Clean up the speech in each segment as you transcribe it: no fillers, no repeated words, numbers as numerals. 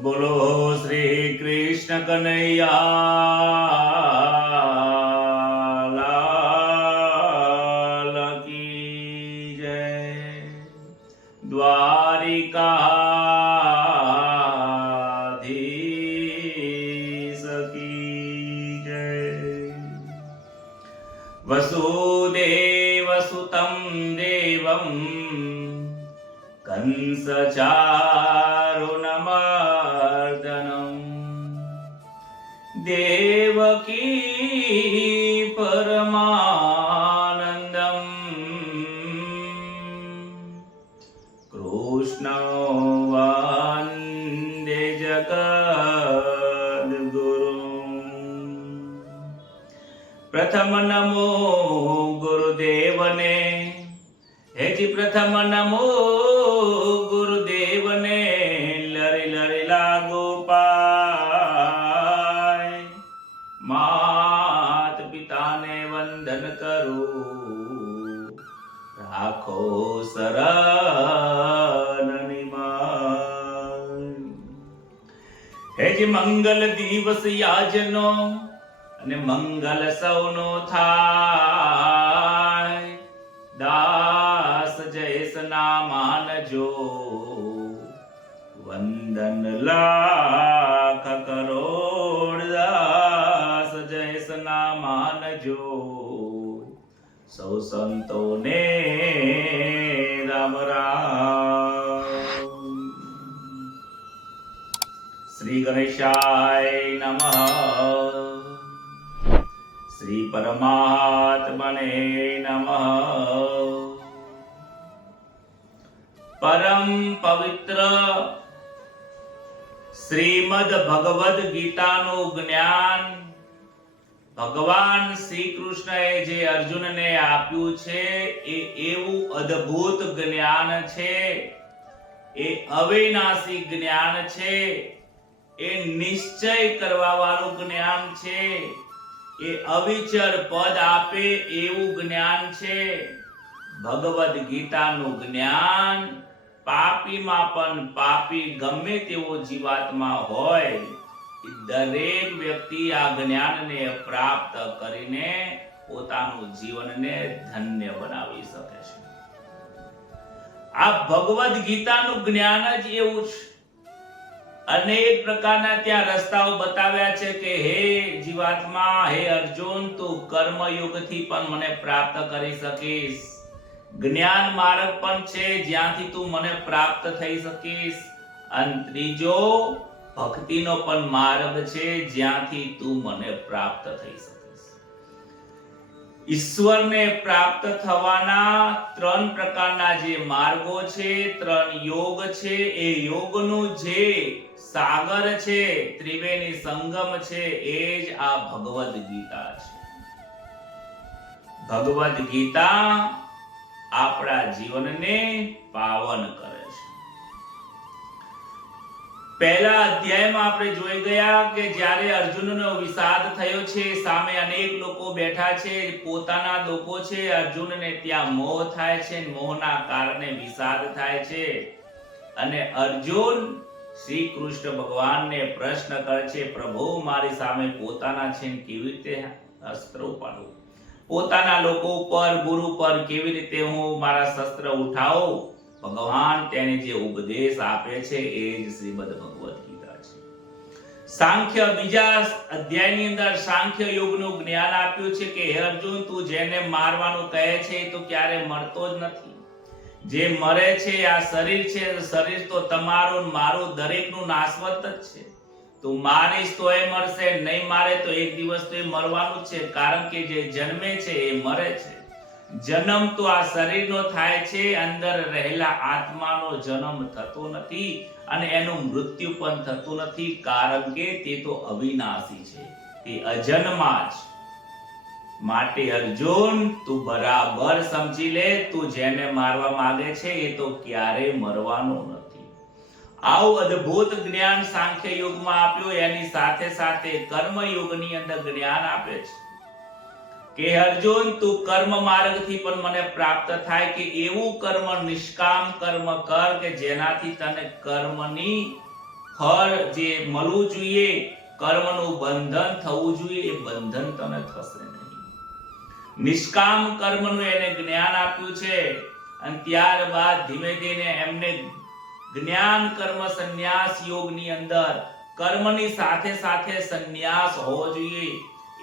બોલો શ્રી કૃષ્ણ કનૈયા લાલ કી જય. દ્વારિકાધીશ કી જય. વસુદેવ સુતં દેવં કંસ ચારુણમર્દનમ દેવકી પરમાનંદમ કૃષ્ણ વંદે જગદ્ગુરુમ. પ્રથમ નમો ગુરુદેવને, હેજી પ્રથમ નમો ગુરુદેવને. લરી લરી લાગો પાય, માત પિતાને વંદન કરું, રાખો શરણની માય. હેજી મંગલ દિવસ યાજનો અને મંગલ સૌનો થાય. દાસ જયસના માનજો, વંદન લાખ કરોડ. દાસ જયસના માનજો, સૌ સંતોને રામ રામ. શ્રી ગણેશાય નમઃ. શ્રી પરમાત્મને નમઃ. પરમ પવિત્ર શ્રીમદ ભગવદ ગીતાનું જ્ઞાન ભગવાન શ્રી કૃષ્ણએ જે અર્જુનને આપ્યું છે એ એવું અદ્ભુત જ્ઞાન છે, એ અવિનાશી જ્ઞાન છે, એ નિશ્ચય કરવા વાળું જ્ઞાન છે, એ અવિચર પદ આપે એવું જ્ઞાન છે. ભગવદ ગીતાનું જ્ઞાન પાપીમાં પણ પાપી ગમે તેવો જીવાત્મા હોય, દરેક વ્યક્તિ આ જ્ઞાનને પ્રાપ્ત કરીને પોતાનું જીવનને ધન્ય બનાવી શકે છે. આ ભગવદ ગીતાનું જ્ઞાન જ એવું છે. અનેક પ્રકારના ત્યાં રસ્તાઓ બતાવ્યા છે કે હે જીવાત્મા, હે અર્જુન, તું કર્મયોગથી પણ મને પ્રાપ્ત કરી શકીશ. જ્ઞાન માર્ગ પણ છે જ્યાંથી તું મને પ્રાપ્ત થઈ શકીશ. અને ત્રીજો ભક્તિનો પણ માર્ગ છે જ્યાંથી તું મને પ્રાપ્ત થઈ શકીશ. ઈશ્વરને પ્રાપ્ત થવાના ત્રણ પ્રકારના જે માર્ગો છે, ત્રણ યોગ છે, એ યોગનું જે સાગર છે, ત્રિવેણી સંગમ છે, એ જ આ ભગવદ ગીતા છે. ભગવદ ગીતા આપણા જીવનને પાવન કરે છે. પહેલા અધ્યાયમાં આપણે જોઈ ગયા કે જ્યારે અર્જુનનો વિષાદ થયો છે, સામે અનેક લોકો બેઠા છે, પોતાના લોકો છે. અર્જુનને ત્યાં મોહ થાય છે, મોહના કારણે વિષાદ થાય છે. અને અર્જુન શ્રી કૃષ્ણ ભગવાનને પ્રશ્ન કરે છે, પ્રભુ, મારી સામે પોતાના છે કેવી રીતે અસ્ત્ર ઉપાડું? પોતાના લોકો પર, ગુરુ પર કેવી રીતે હું મારા શસ્ત્ર ઉઠાવું? ભગવાન તેને જે ઉપદેશ આપે છે એ જ શ્રીમદ ભગવદ ગીતા છે. સાંખ્ય બીજા અધ્યાયની અંદર સાંખ્ય યોગનું જ્ઞાન આપ્યું છે કે હે અર્જુન, તું જેને મારવાનું કહે છે એ તો ક્યારે મરતો જ નથી. જે મરે છે આ શરીર છે, શરીર તો તમારું મારું દરેકનું નાશવંત જ છે. તું મારીશ તો એ મરશે, નહીં મારે તો એક દિવસ તો એ મરવાનું છે. કારણ કે જે જન્મે છે એ મરે છે. જન્મ તો આ શરીરનો થાય છે, અંદર રહેલા આત્માનો જન્મ થતો નથી અને એનું મૃત્યુ પણ થતું નથી. કારણ કે તે તો અવિનાશી છે, તે અજન્મા છે. માટે અર્જુન, તું બરાબર સમજી લે, તું જેને મારવા માંગે છે એ તો ક્યારેય મરવાનો નથી. આવું અદ્ભુત જ્ઞાન સાંખ્ય યોગમાં આપ્યું. એની સાથે સાથે કર્મ યોગની અંદર જ્ઞાન આપે છે કે અર્જુન, તું કર્મ માર્ગથી પણ મને પ્રાપ્ત થાય કે એવું કર્મ, નિષ્કામ કર્મ કર કે જેનાથી તને કર્મની ફળ જે મળવું જોઈએ, કર્મનું બંધન થવું જોઈએ, એ બંધન તને થશે નહીં. નિષ્કામ કર્મનું એને જ્ઞાન આપ્યું છે અને ત્યારબાદ ધીમે ધીમે એમને જ્ઞાન કર્મ સંન્યાસ યોગની અંદર કર્મની સાથે સાથે સંન્યાસ હોવો જોઈએ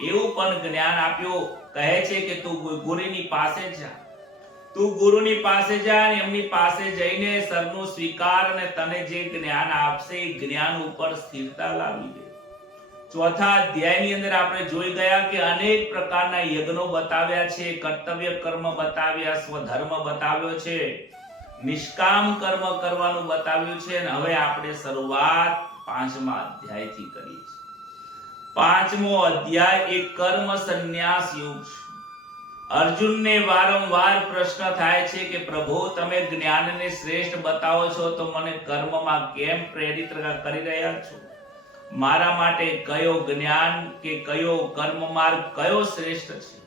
એવું પણ જ્ઞાન આપ્યું. કહે છે કે તું ગુરુની પાસે જા, તું ગુરુની પાસે જા અને એમની પાસે જઈને સરનું સ્વીકાર અને તને જે જ્ઞાન આપશે એ જ્ઞાન ઉપર સ્થિરતા લાવી દે. ચોથા અધ્યાયની અંદર આપણે જોઈ ગયા કે અનેક પ્રકારના યજ્ઞો બતાવ્યા છે, કર્તવ્ય કર્મ બતાવ્યા, સ્વધર્મ બતાવ્યો છે, નિષ્કામ કર્મ કરવાનું બતાવ્યું છે. અને હવે આપણે શરૂઆત 5મા અધ્યાયથી કરીએ છીએ. 5મો અધ્યાય એ કર્મ સંન્યાસ યોગ છે. અર્જુનને વારંવાર પ્રશ્ન થાય છે કે પ્રભુ તમે જ્ઞાનને શ્રેષ્ઠ બતાવો છો તો મને કર્મમાં કેમ પ્રેરિત કરી રહ્યા છો? મારા માટે કયો જ્ઞાન કે કયો કર્મ માર્ગ કયો શ્રેષ્ઠ છે?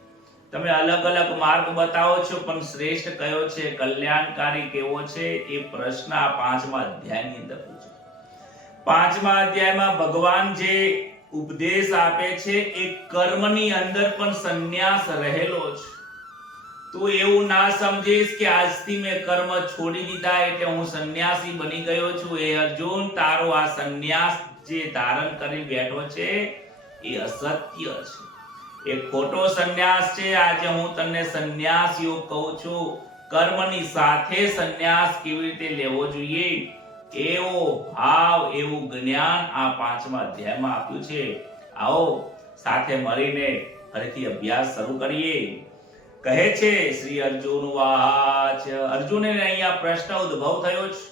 તમે અલગ અલગ માર્ગ બતાવો છો પણ શ્રેષ્ઠ કયો છે, કલ્યાણકારી કેવો છે? એ પ્રશ્ન આ 5મા અધ્યાયની અંદર પૂછે. 5મા અધ્યાયમાં ભગવાન જે ઉપદેશ આપે છે એ કર્મની અંદર પણ સંન્યાસ રહેલો છે. તું એવું ના સમજીશ કે આજથી મેં કર્મ છોડી દીધા એટલે હું સંન્યાસી બની ગયો છું. એ અર્જુન, તારો આ સંન્યાસ જે ધારણ કરી બેઠો છે એ અસત્ય છે, એ ખોટો સંન્યાસ છે. આજે હું તને સંન્યાસ યોગ કહું છું. કર્મની સાથે સંન્યાસ કેવી રીતે લેવો જોઈએ એવો ભાવ, એવું જ્ઞાન આ 5મા અધ્યાયમાં આપ્યું છે. આવો સાથે મળીને ફરીથી અભ્યાસ શરૂ કરીએ. કહે છે શ્રી અર્જુન વાચ. અર્જુનને અહીંયા પ્રશ્ન ઉદ્ભવ થયો છે.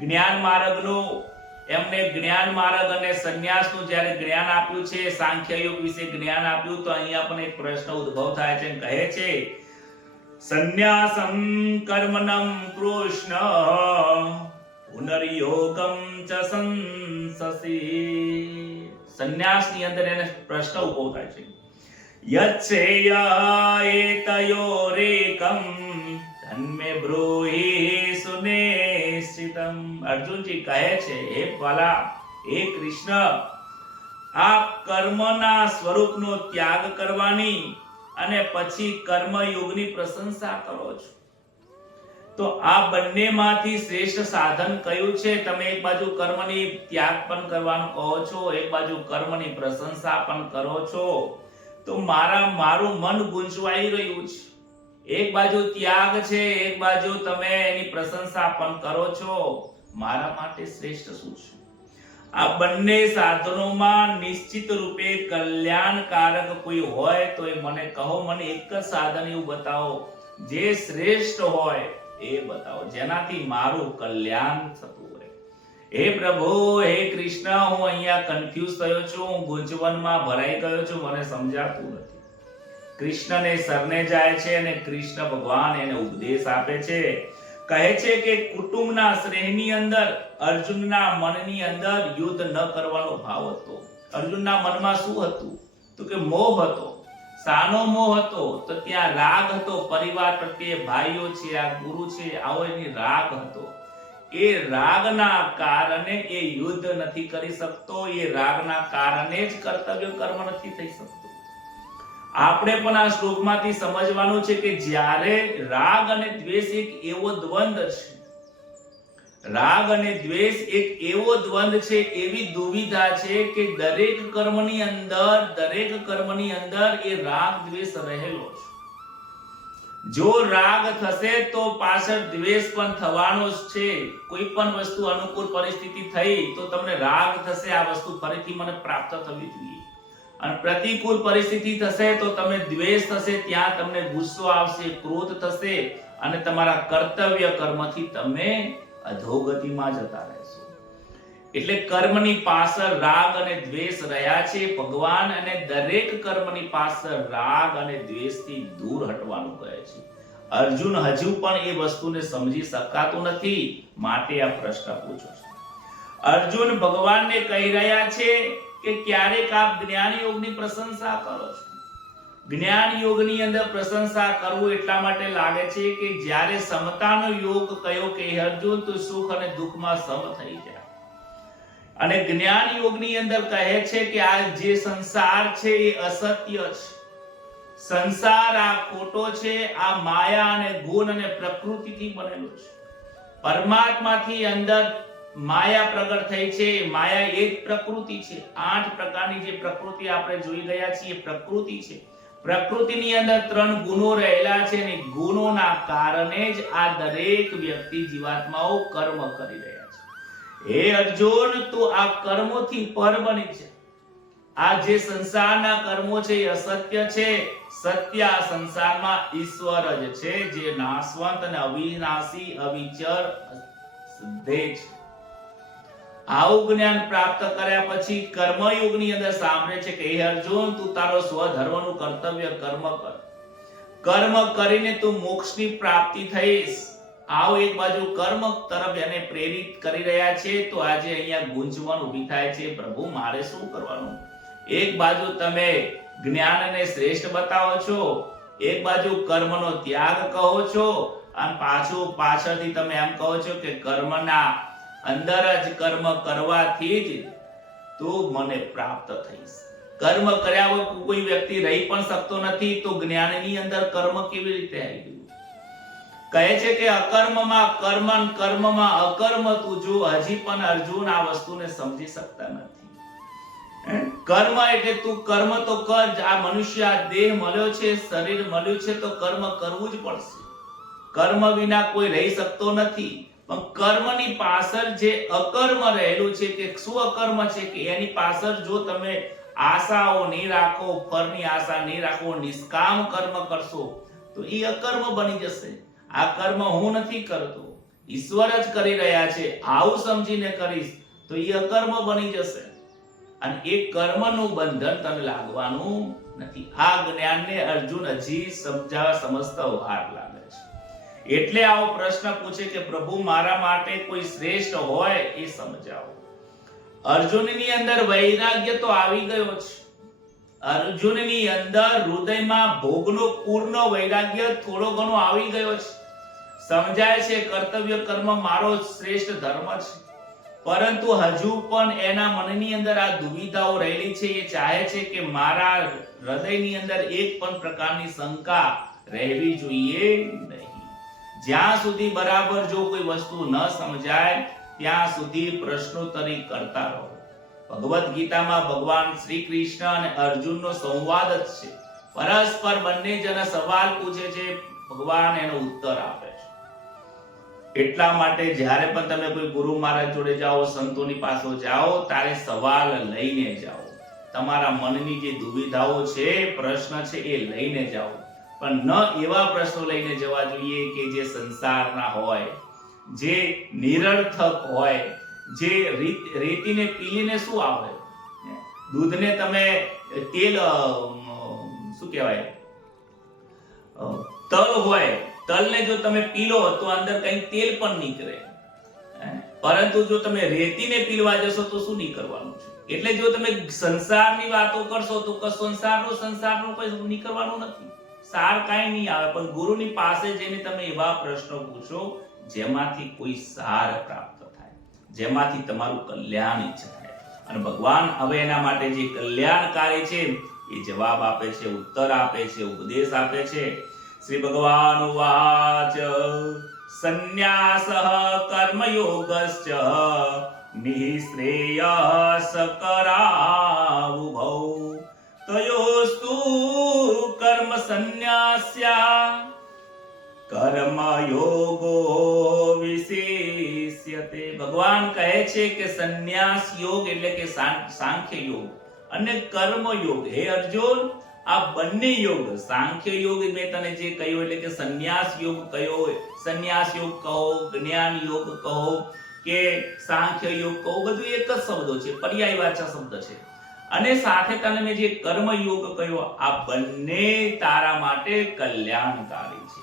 જ્ઞાન માર્ગનો એમને જ્ઞાન માર્ગ અને સંન્યાસનું જ્યારે જ્ઞાન આપ્યું છે, સાંખ્ય યોગ વિશે જ્ઞાન આપ્યું, તો અહીંયા પણ એક પ્રશ્ન ઉદ્ભવ થાય છે. કહે છે સંન્યાસમ કર્મણમ કૃષ્ણ પુનર્યોગમ ચ સંસસી. સંન્યાસની અંદર એને પ્રશ્ન ઉભો થાય છે. યચ્છેય એતયોરેકમ ધન્મે બ્રૂહિ સુનિશ્ચિતમ. અર્જુનજી કહે છે હે ભલા, હે કૃષ્ણ, આ કર્મના સ્વરૂપનો ત્યાગ કરવાની અને પછી કર્મયોગની પ્રશંસા કરો છો, તો આ બંનેમાંથી શ્રેષ્ઠ સાધન કયું છે? તમે એક બાજુ કર્મની ત્યાગ પણ કરવાનું કહો છો, એક બાજુ કર્મની પ્રશંસા પણ કરો છો, તો મારું મન ગૂંચવાઈ રહ્યું છે. એક બાજુ ત્યાગ છે, એક બાજુ તમે એની પ્રશંસા પણ કરો છો. મારા માટે શ્રેષ્ઠ શું છે? આ બંને સાધનોમાં નિશ્ચિત રૂપે કલ્યાણકારક કોઈ હોય તો એ મને કહો. મને એક જ સાધન એવું બતાવો જે શ્રેષ્ઠ હોય, એ બતાવો, જેનાથી મારું કલ્યાણ થતું હોય. હે પ્રભુ, હે કૃષ્ણ, હું અહીંયા કન્ફ્યુઝ થયો છું, હું ગૂંચવણમાં ભરાઈ ગયો છું, મને સમજાતું નથી. કૃષ્ણને શરણે જાય છે અને કૃષ્ણ ભગવાન એને ઉપદેશ આપે છે. કહે છે કે કુટુંબના સ્નેહની અંદર અર્જુનના મનની અંદર યુદ્ધ ન કરવાનો ભાવ હતો. અર્જુનના મનમાં શું હતું? તો કે મોહ હતો. સાનો મોહ હતો? તો ત્યાં રાગ હતો. પરિવાર પ્રત્યે, ભાઈઓ છે, આ ગુરુ છે, આવો એની રાગ હતો. એ રાગના કારણે એ યુદ્ધ નથી કરી શકતો. એ રાગના કારણે જ કર્તવ્ય કર્મ નથી થઈ શકતો. આપણે પણ આ શ્લોકમાંથી સમજવાનું છે કે જ્યારે રાગ અને દ્વેષ એક એવો દ્વંદ છે, રાગ અને દ્વેષ એક એવો દ્વંદ છે, એવી દુવિધા છે કે દરેક કર્મની અંદર એ રાગ દ્વેષ રહેલો છે. જો રાગ થશે તો પાછળ દ્વેષ પણ થવાનો જ છે. કોઈ પણ વસ્તુ અનુકૂળ પરિસ્થિતિ થઈ તો તમને રાગ થશે, આ વસ્તુ ફરીથી મને પ્રાપ્ત થવી જોઈએ. અને પ્રતિકૂળ પરિસ્થિતિ થશે તો તમે દ્વેષ થશે, ત્યાં તમને ગુસ્સો આવશે, ક્રોધ થશે અને તમારા કર્તવ્ય કર્મથી તમે અધોગતિમાં જતા રહેશો. એટલે કર્મની પાછળ રાગ અને દ્વેષ રહ્યા છે ભગવાન, અને દરેક કર્મની પાછળ રાગ અને દ્વેષથી દૂર હટવાનું કહે છે. અર્જુન હજુ પણ એ વસ્તુને સમજી શકાતું નથી, માટે આ પ્રશ્ન પૂછો છે. અર્જુન ભગવાનને કહી રહ્યા છે કે ક્યારેક આપ જ્ઞાન યોગની પ્રશંસા કરો છો. જ્ઞાન યોગની અંદર પ્રશંસા કરવું એટલા માટે લાગે છે કે જ્યારે સમતાનો યોગ કયો કે અર્જુન, તો સુખ અને દુઃખમાં સમ થઈ જાય. અને જ્ઞાન યોગની અંદર કહે છે કે આ જે સંસાર છે એ અસત્ય છે, સંસાર આ ખોટો છે, આ માયા અને ગુણ અને પ્રકૃતિથી બનેલો છે. પરમાત્માથી અંદર માયા પ્રગટ થઈ છે. માયા એક પ્રકૃતિ છે. 8 પ્રકારની જે પ્રકૃતિ આપણે જોઈ ગયા છીએ પ્રકૃતિ છે. પ્રકૃતિની અંદર 3 ગુણો રહેલા છે અને ગુણોના કારણે જ આ દરેક વ્યક્તિ જીવાત્માઓ કર્મ કરી રહ્યા છે. હે અર્જુન, તું આ કર્મોથી પર બની છે. આ જે સંસારના કર્મો છે એ અસત્ય છે. સત્ય આ સંસારમાં ઈશ્વર જ છે, જે નાશવંત અને અવિનાશી અવિચર સિદ્ધે છે. આવું જ્ઞાન પ્રાપ્ત કર્યા પછી કર્મયોગની અંદર સાંભળે છે કે હે અર્જુન, તું તારો સ્વધર્મનું કર્તવ્ય કર્મ કર. કર્મ કરીને તું મોક્ષની પ્રાપ્તિ થઈશ. આવો એક બાજુ કર્મ તરફ એને પ્રેરિત કરી રહ્યા છે. તો આજે અહીંયા ગુંજવણ ઊભી થાય છે, પ્રભુ મારે શું કરવાનું? એક બાજુ તમે જ્ઞાનને શ્રેષ્ઠ બતાવો છો, એક બાજુ કર્મનો ત્યાગ કહો છો, અને પાછળથી તમે એમ કહો છો કે કર્મના અંદર જ કર્મ કરવાથી જ તું મને પ્રાપ્ત થઈશ. કર્મ કર્યા વગર કોઈ વ્યક્તિ રહી પણ શકતો નથી, તો જ્ઞાનની અંદર કર્મ કેવી રીતે આવી ગયું? કહે છે કે અકર્મમાં કર્મ, કર્મમાં અકર્મ. તું જો હજી પણ અર્જુન આ વસ્તુને સમજી શકતા નથી. કર્મ એટલે તું કર્મ તો કર. આ મનુષ્ય આ દેહ મળ્યો છે, શરીર મળ્યું છે, તો કર્મ કરવું જ પડશે. કર્મ વિના કોઈ રહી શકતો નથી. પણ કર્મની પાછળ જે અકર્મ રહેલું છે, કે શું અકર્મ છે કે એની પાછળ જો તમે આશાઓ નહીં રાખો, ફળની આશા નહીં રાખો, નિષ્કામ કર્મ કરશો તો એ અકર્મ બની જશે. આ કર્મ હું નથી કરતો, ઈશ્વર જ કરી રહ્યા છે, આવું સમજીને કરીશ તો એ અકર્મ બની જશે. અને એ કર્મનું બંધન તને લાગવાનું નથી. આ જ્ઞાનને અર્જુન હજી સમજતા વાર લાગે છે. એટલે આવો પ્રશ્ન પૂછે કે પ્રભુ મારા માટે કોઈ શ્રેષ્ઠ હોય એ સમજાવો. અર્જુનની અંદર વૈરાગ્ય તો આવી ગયો છે. અર્જુનની અંદર હૃદયમાં ભોગનો પૂર્ણ વૈરાગ્ય થોડો ઘણો આવી ગયો છે. સમજાય છે કર્તવ્ય કર્મ મારો શ્રેષ્ઠ ધર્મ છે, પરંતુ હજુ પણ એના મનની અંદર આ દુવિધાઓ રહેલી છે. એ ચાહે છે કે મારા હૃદયની અંદર એક પણ પ્રકારની શંકા રહેવી જોઈએ નહીં. જ્યાં સુધી બરાબર જો કોઈ વસ્તુ ન સમજાય ત્યાં સુધી પ્રશ્નોત્તરી કરતા રહો. ભગવદ ગીતામાં ભગવાન શ્રી કૃષ્ણ અને અર્જુનનો સંવાદ જ છે. પરસ્પર બંને જણ સવાલ પૂછે છે, ભગવાન એનો ઉત્તર આપે છે. એટલા માટે જ્યારે પણ તમે કોઈ ગુરુ મહારાજ જોડે જાઓ, સંતોની પાસે જાઓ, ત્યારે સવાલ લઈને જાઓ. તમારા મનની જે દુવિધાઓ છે, પ્રશ્ન છે, એ લઈને જાઓ. પણ ન એવા પ્રશ્નો લઈને જવા જોઈએ કે જે સંસારના હોય, જે નિરર્થક હોય, જે રેતીને પીલીને શું આવે? દૂધને તમે તેલ શું કહેવાય, તલ હોય, તલને જો તમે પીલો તો અંદર કંઈ તેલ પણ નીકળે. પરંતુ જો તમે રેતીને પીલવા જશો તો શું નીકળવાનું છે? એટલે જો તમે સંસારની વાતો કરશો તો સંસારનું કોઈ નીકળવાનું નથી. સાર કાંઈ નહીં આવે. પણ ગુરુની પાસે જઈને તમે એવા પ્રશ્નો પૂછો જેમાંથી કોઈ સાર પ્રાપ્ત થાય, જેમાંથી તમારું કલ્યાણ ઈચ્છા થાય. અને ભગવાન હવે એના માટે જે કલ્યાણકારી છે એ જવાબ આપે છે, ઉત્તર આપે છે, ઉપદેશ આપે છે. શ્રી ભગવાન ઉવાચ સંન્યાસઃ કર્મયોગશ્ચ નિઃશ્રેયસકરાવુભૌ તયોસ્તુ કર્મ સંન્યાસ્યા કર્મયોગો વિશેષ્યતે. ભગવાન કહે છે કે સંન્યાસ યોગ એટલે કે સાંખ્ય યોગ અને કર્મ યોગ. હે અર્જુન, આ બંને યોગ, સાંખ્ય યોગ મેં તને જે કહ્યું એટલે કે સંન્યાસ યોગ કયો, સંન્યાસ યોગ કહો, જ્ઞાન યોગ કહો કે સાંખ્ય યોગ કહો, બધું એક જ શબ્દો છે, પર્યાયવાચક શબ્દ છે. અને સાથે તને મેં જે કર્મ યોગ કહ્યો, આ બંને તારા માટે કલ્યાણકારી છે.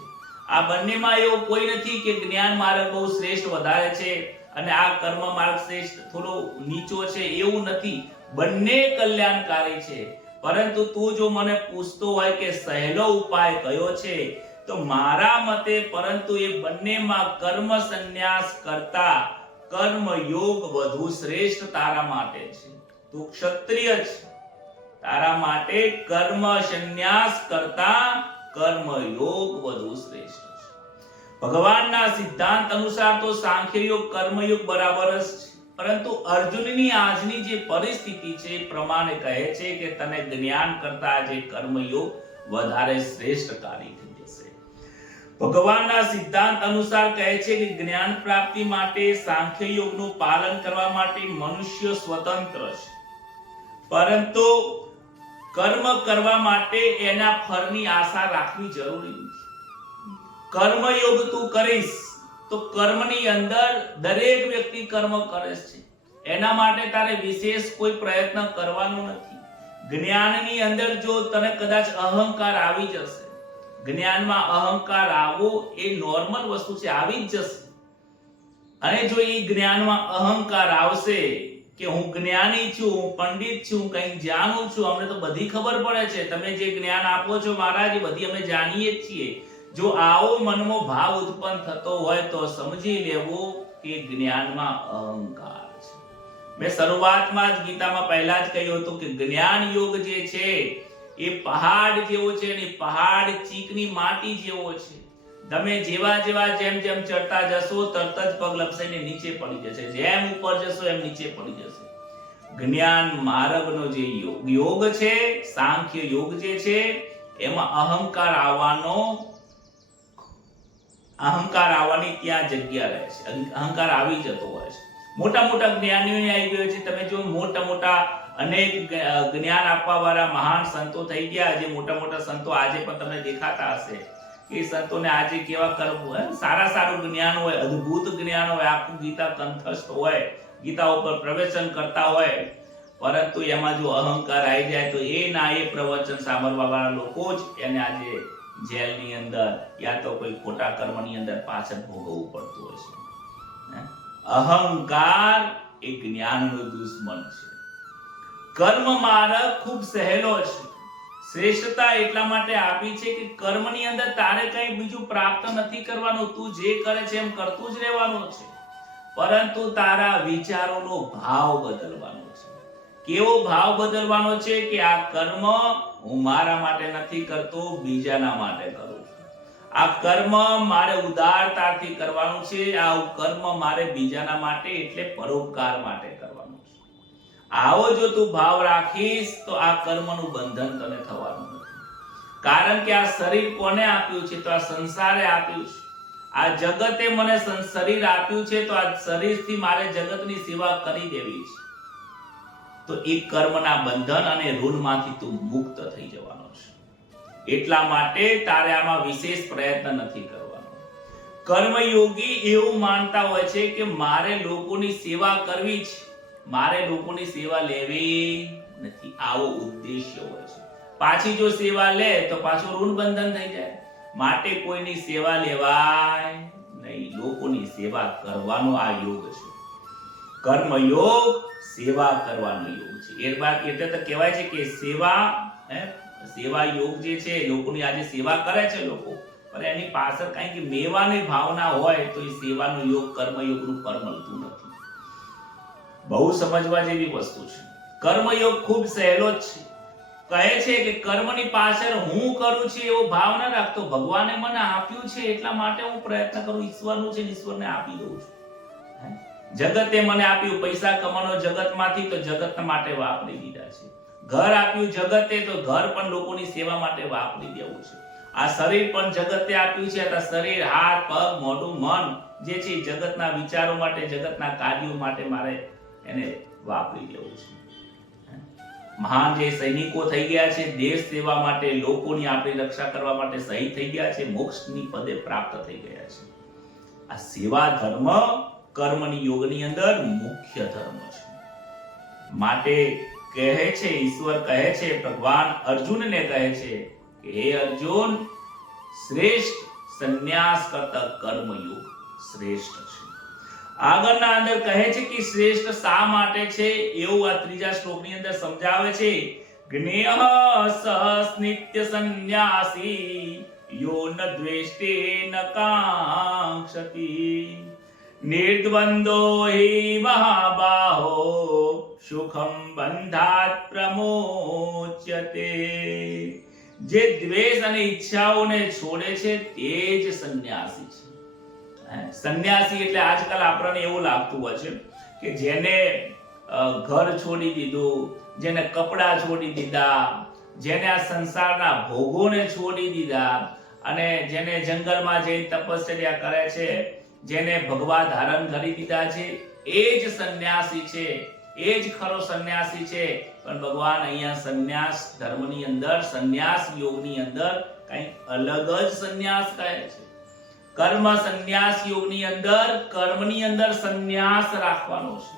આ બંનેમાં એવું કોઈ નથી કે જ્ઞાન માર્ગ બહુ શ્રેષ્ઠ વધારે છે અને આ કર્મ માર્ગ શ્રેષ્ઠ થોડો નીચો છે, એવું નથી. બંને કલ્યાણકારી છે. પરંતુ તું જો મને પૂછતો હોય કે સહેલો ઉપાય કયો છે, તો મારા મતે પરંતુ એ બંનેમાં કર્મ સંન્યાસ કરતા કર્મ યોગ વધુ શ્રેષ્ઠ તારા માટે છે. તું ક્ષત્રિય છે, તારા માટે કર્મ સંન્યાસ કરતા કર્મ યોગ વધુ શ્રેષ્ઠ છે. ભગવાનના સિદ્ધાંત અનુસાર તો સાંખ્ય યોગ કર્મયોગ બરાબર જ છે, પરંતુ અર્જુનની આજની જે પરિસ્થિતિ છે એ પ્રમાણે કહે છે કે તને જ્ઞાન કરતા જે કર્મયોગ વધારે શ્રેષ્ઠકારી થઈ જશે. ભગવાનના સિદ્ધાંત અનુસાર કહે છે કે જ્ઞાન પ્રાપ્તિ માટે સાંખ્ય યોગનું પાલન કરવા માટે મનુષ્ય સ્વતંત્ર છે, પરંતુ કર્મ કરવા માટે એના ફળની આશા રાખવી જરૂરી નથી. કર્મયોગ તું કરીશ તો કર્મની અંદર દરેક વ્યક્તિ કર્મ કરે છે, એના માટે તારે વિશેષ કોઈ પ્રયત્ન કરવાનો નથી. જ્ઞાનની અંદર જો તને કદાચ અહંકાર આવી જશે, જ્ઞાનમાં અહંકાર આવવો એ નોર્મલ વસ્તુ છે, આવી જ જશે. અને જો એ જ્ઞાનમાં અહંકાર આવશે કે હું જ્ઞાની છું, હું પંડિત છું, હું કંઈક જાણું છું, અમને તો બધી ખબર પડે છે, તમે જે જ્ઞાન આપો છો મહારાજ એ બધી અમે જાણીએ જ છીએ, જો આવો મનમાં ભાવ ઉત્પન્ન થતો હોય તો સમજી લેવું કે જ્ઞાનમાં અહંકાર છે. મેં શરૂઆતમાં જ ગીતામાં પહેલા જ કહ્યું હતું કે જ્ઞાન યોગ જે છે એ પહાડ જેવો છે અને પહાડ ચીકની માટી જેવો છે. તમે જેવા જેમ ચડતા જશો તરત જ પગ લપસાઈને નીચે પડી જશે, જેમ ઉપર જશો એમ નીચે પડી જશે. જ્ઞાન માર્ગનો જે યોગ છે, સાંખ્ય યોગ જે છે, એમાં અહંકાર આવવાની ત્યાં જગ્યા રહે છે, અહંકાર આવી જતો હોય છે. મોટા મોટા જ્ઞાનીઓ આવી ગયો છે, તમે જો મોટા અનેક જ્ઞાન આપવા વાળા મહાન સંતો થઈ ગયા, જે મોટા સંતો આજે પણ તમને દેખાતા હશે. એ સંતોને આજે કેવા કરવું, સારું જ્ઞાન હોય, અદ્ભુત જ્ઞાન હોય, આખું ગીતા કંઠસ્થ હોય, ગીતા ઉપર પ્રવચન કરતા હોય, પરંતુ એમાં જો અહંકાર આવી જાય તો એ પ્રવચન સાંભળવા વાળા લોકો જ એને આજે જેલની અંદર યા તો કોઈ ખોટા કર્મની અંદર પાછળ ભોગવવું પડતું હોય છે. અહંકાર એ જ્ઞાનનો દુશ્મન છે. કર્મ માર્ગ ખૂબ સહેલો છે. શ્રેષ્ઠતા એટલા માટે આપી છે કે કર્મની અંદર તારે કંઈ બીજું પ્રાપ્ત નથી કરવાનું, તું જે કરે છે એમ કરતું જ રહેવાનું છે, પરંતુ તારા વિચારોનો ભાવ બદલવાનો છે. કેવો ભાવ બદલવાનો છે કે આ કર્મ હું મારા માટે નથી કરતો, બીજાના માટે કરું છું. આ કર્મ મારે ઉદારતાથી કરવાનું છે, આ કર્મ મારે બીજાના માટે એટલે પરોપકાર માટે કરવાનું છે. આવો જો તું ભાવ રાખીશ તો આ કર્મનું બંધન તને થવાનું નથી. કારણ કે આ શરીર કોને આપ્યું છે? તો આ સંસારે આપ્યું છે. આ જગતે મને શરીર આપ્યું છે, તો આ શરીરથી મારે જગતની સેવા કરી દેવી છે. તો એ કર્મના બંધન અને ઋણમાંથી તું મુક્ત થઈ જવાનો છે. એટલા માટે તારે આમાં વિશેષ પ્રયત્ન નથી કરવાનો. કર્મયોગી એવું માનતા હોય છે કે મારે લોકોની સેવા કરવી છે, મારે લોકોની સેવા લેવી નથી, આવો ઉદ્દેશ્ય હોય છે. પાછી જો સેવા લે તો પાછું ઋણ બંધન થઈ જાય. માટે કોઈની સેવા લેવાય નહીં, લોકોની સેવા કરવાનો આ યોગ છે. કર્મ યોગ સેવા કરવાનો યોગ છે. એટલે તો કહેવાય છે કે સેવા યોગ જે છે, લોકોની આજે સેવા કરે છે લોકો, પણ એની પાછળ કંઈક મેવાની ભાવના હોય તો એ સેવાનો યોગ કર્મયોગનું ફળ મળતું નથી. બહુ સમજવા જેવી વસ્તુ છે. કર્મયોગ ખૂબ સહેલો જ છે. કહે છે કે કર્મની પાછળ હું કરું છું એવો ભાવ ન રાખતો, ભગવાને મને આપ્યું છે એટલા માટે હું પ્રયત્ન કરું, ઈશ્વરનું છે ઈશ્વરને આપી દઉં છું. જગતે મને આપ્યું પૈસા કમાનો જગતમાંથી, તો જગત માટે વાપરી દીધા છે. ઘર આપ્યું જગતે, તો ઘર પણ લોકોની સેવા માટે વાપરી દેવું છે. આ શરીર પણ જગતે આપ્યું છે, આ શરીર, હાથ, પગ, મોઢું, મન જે છે જગતના વિચારો માટે, જગતના કાર્યો માટે મારે એને વાપરી દેવું છે. મહાન જે સૈનિકો થઈ ગયા છે, દેશ સેવા માટે, લોકોની આપણી રક્ષા કરવા માટે શહીદ થઈ ગયા છે, મોક્ષની પદે પ્રાપ્ત થઈ ગયા છે. આ સેવા ધર્મ કર્મની યોગની અંદર મુખ્ય ધર્મ છે. માટે કહે છે, ઈશ્વર કહે છે, ભગવાન અર્જુનને કહે છે કે હે અર્જુન, શ્રેષ્ઠ સંન્યાસ કરતા કર્મયોગ શ્રેષ્ઠ છે. આગળના અંદર કહે છે કે શ્રેષ્ઠ શા માટે છે એવું આ ત્રીજા શ્લોકની અંદર સમજાવે છે. જ્ઞેયઃ સહસ નિત્ય સંન્યાસી યો ન દ્વેષ્ટે ન કાંક્ષતિ. નિર્દ્વંદો હિ મહાબાહો સુખમ બંધાત પ્રમોચ્યતે. જે દ્વેષ અને ઈચ્છાઓને છોડે છે તે જ સંન્યાસી છે. સંન્યાસી એટલે આજકાલ આપણને એવું લાગતું હોય છે કે જેને ઘર છોડી દીધું, જેને કપડાં છોડી દીધા, જેને આ સંસારના ભોગોને છોડી દીધા અને જેને જંગલમાં જઈ તપશ્ચર્યા કરે છે, જેને ભગવા ધારણ કરી દીધા છે, એ જ સંન્યાસી છે, એ જ ખરો સંન્યાસી છે. પણ ભગવાન અહીંયા સંન્યાસ ધર્મની અંદર, સંન્યાસ યોગની અંદર કંઈક અલગ જ સંન્યાસ કહે છે. કર્મ સંન્યાસ યોગની અંદર કર્મની અંદર સંન્યાસ રાખવાનો છે.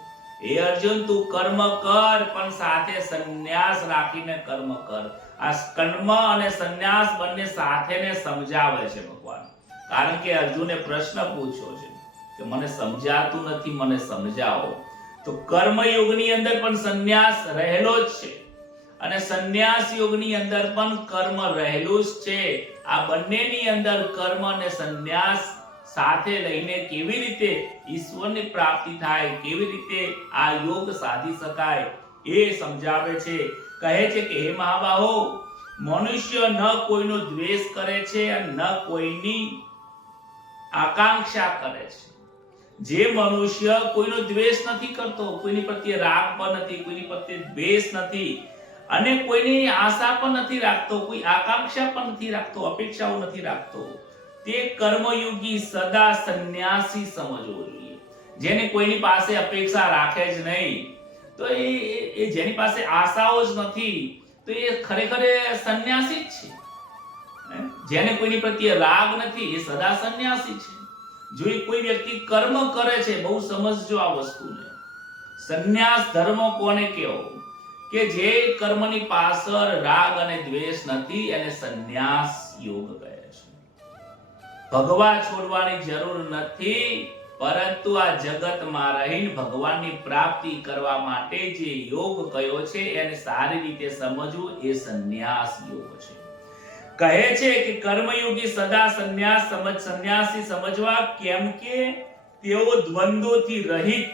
એ અર્જુન, તું કર્મ કર પણ સાથે સંન્યાસ રાખીને કર્મ કર. આ કર્મ અને સંન્યાસ બંને સાથેને સમજાવે છે ભગવાન. કારણ કે અર્જુને પ્રશ્ન પૂછ્યો છે કે મને સમજાતું નથી, મને સમજાવો. તો કર્મ યોગની અંદર પણ સંન્યાસ રહેલો જ છે અને સંન્યાસ યોગની અંદર પણ કર્મ રહેલું જ છે. આ બંનેની અંદર કર્મ અને સંન્યાસ સાથે લઈને કેવી રીતે ઈશ્વરની પ્રાપ્તિ થાય, કેવી રીતે આ યોગ સાધી શકાય એ સમજાવે છે. કહે છે કે હે મહાબાહો, મનુષ્ય ન કોઈનો દ્વેષ કરે છે અને ન કોઈની આકાંક્ષા કરે છે. જે મનુષ્ય કોઈનો દ્વેષ નથી કરતો, કોઈની પ્રત્યે રાગ પણ નથી, કોઈની પ્રત્યે દ્વેષ નથી અને કોઈની આશા પણ નથી રાખતો, કોઈ આકાંક્ષા પણ નથી રાખતો, અપેક્ષાઓ નથી રાખતો, તે કર્મયોગી સદા સંન્યાસી સમજવો જોઈએ. જેને કોઈની પાસે અપેક્ષા રાખે જ નહીં, તો એ જેની પાસે આશાઓ જ નથી, તો એ ખરેખર સંન્યાસી જ છે. જેને કોઈની પ્રત્યે રાગ નથી, એ સદા સંન્યાસી છે. જો કોઈ વ્યક્તિ કર્મ કરે છે, બહુ સમજજો આ વસ્તુને, સંન્યાસ ધર્મ કોને કહેવો કે જે કર્મની પાછળ રાગ અને દ્વેષ નથી, એને સંન્યાસ યોગ કહે છે. ભગવા છોડવાની જરૂર નથી, પરંતુ આ જગતમાં રહીને ભગવાનની પ્રાપ્તિ કરવા માટે જે યોગ કયો છે એને સારી રીતે સમજવું, એ સંન્યાસ યોગ છે. કહે છે કે કર્મયોગી સદા સંન્યાસી સમજવા, કેમ કે તેઓ દ્વંદ્વોથી રહિત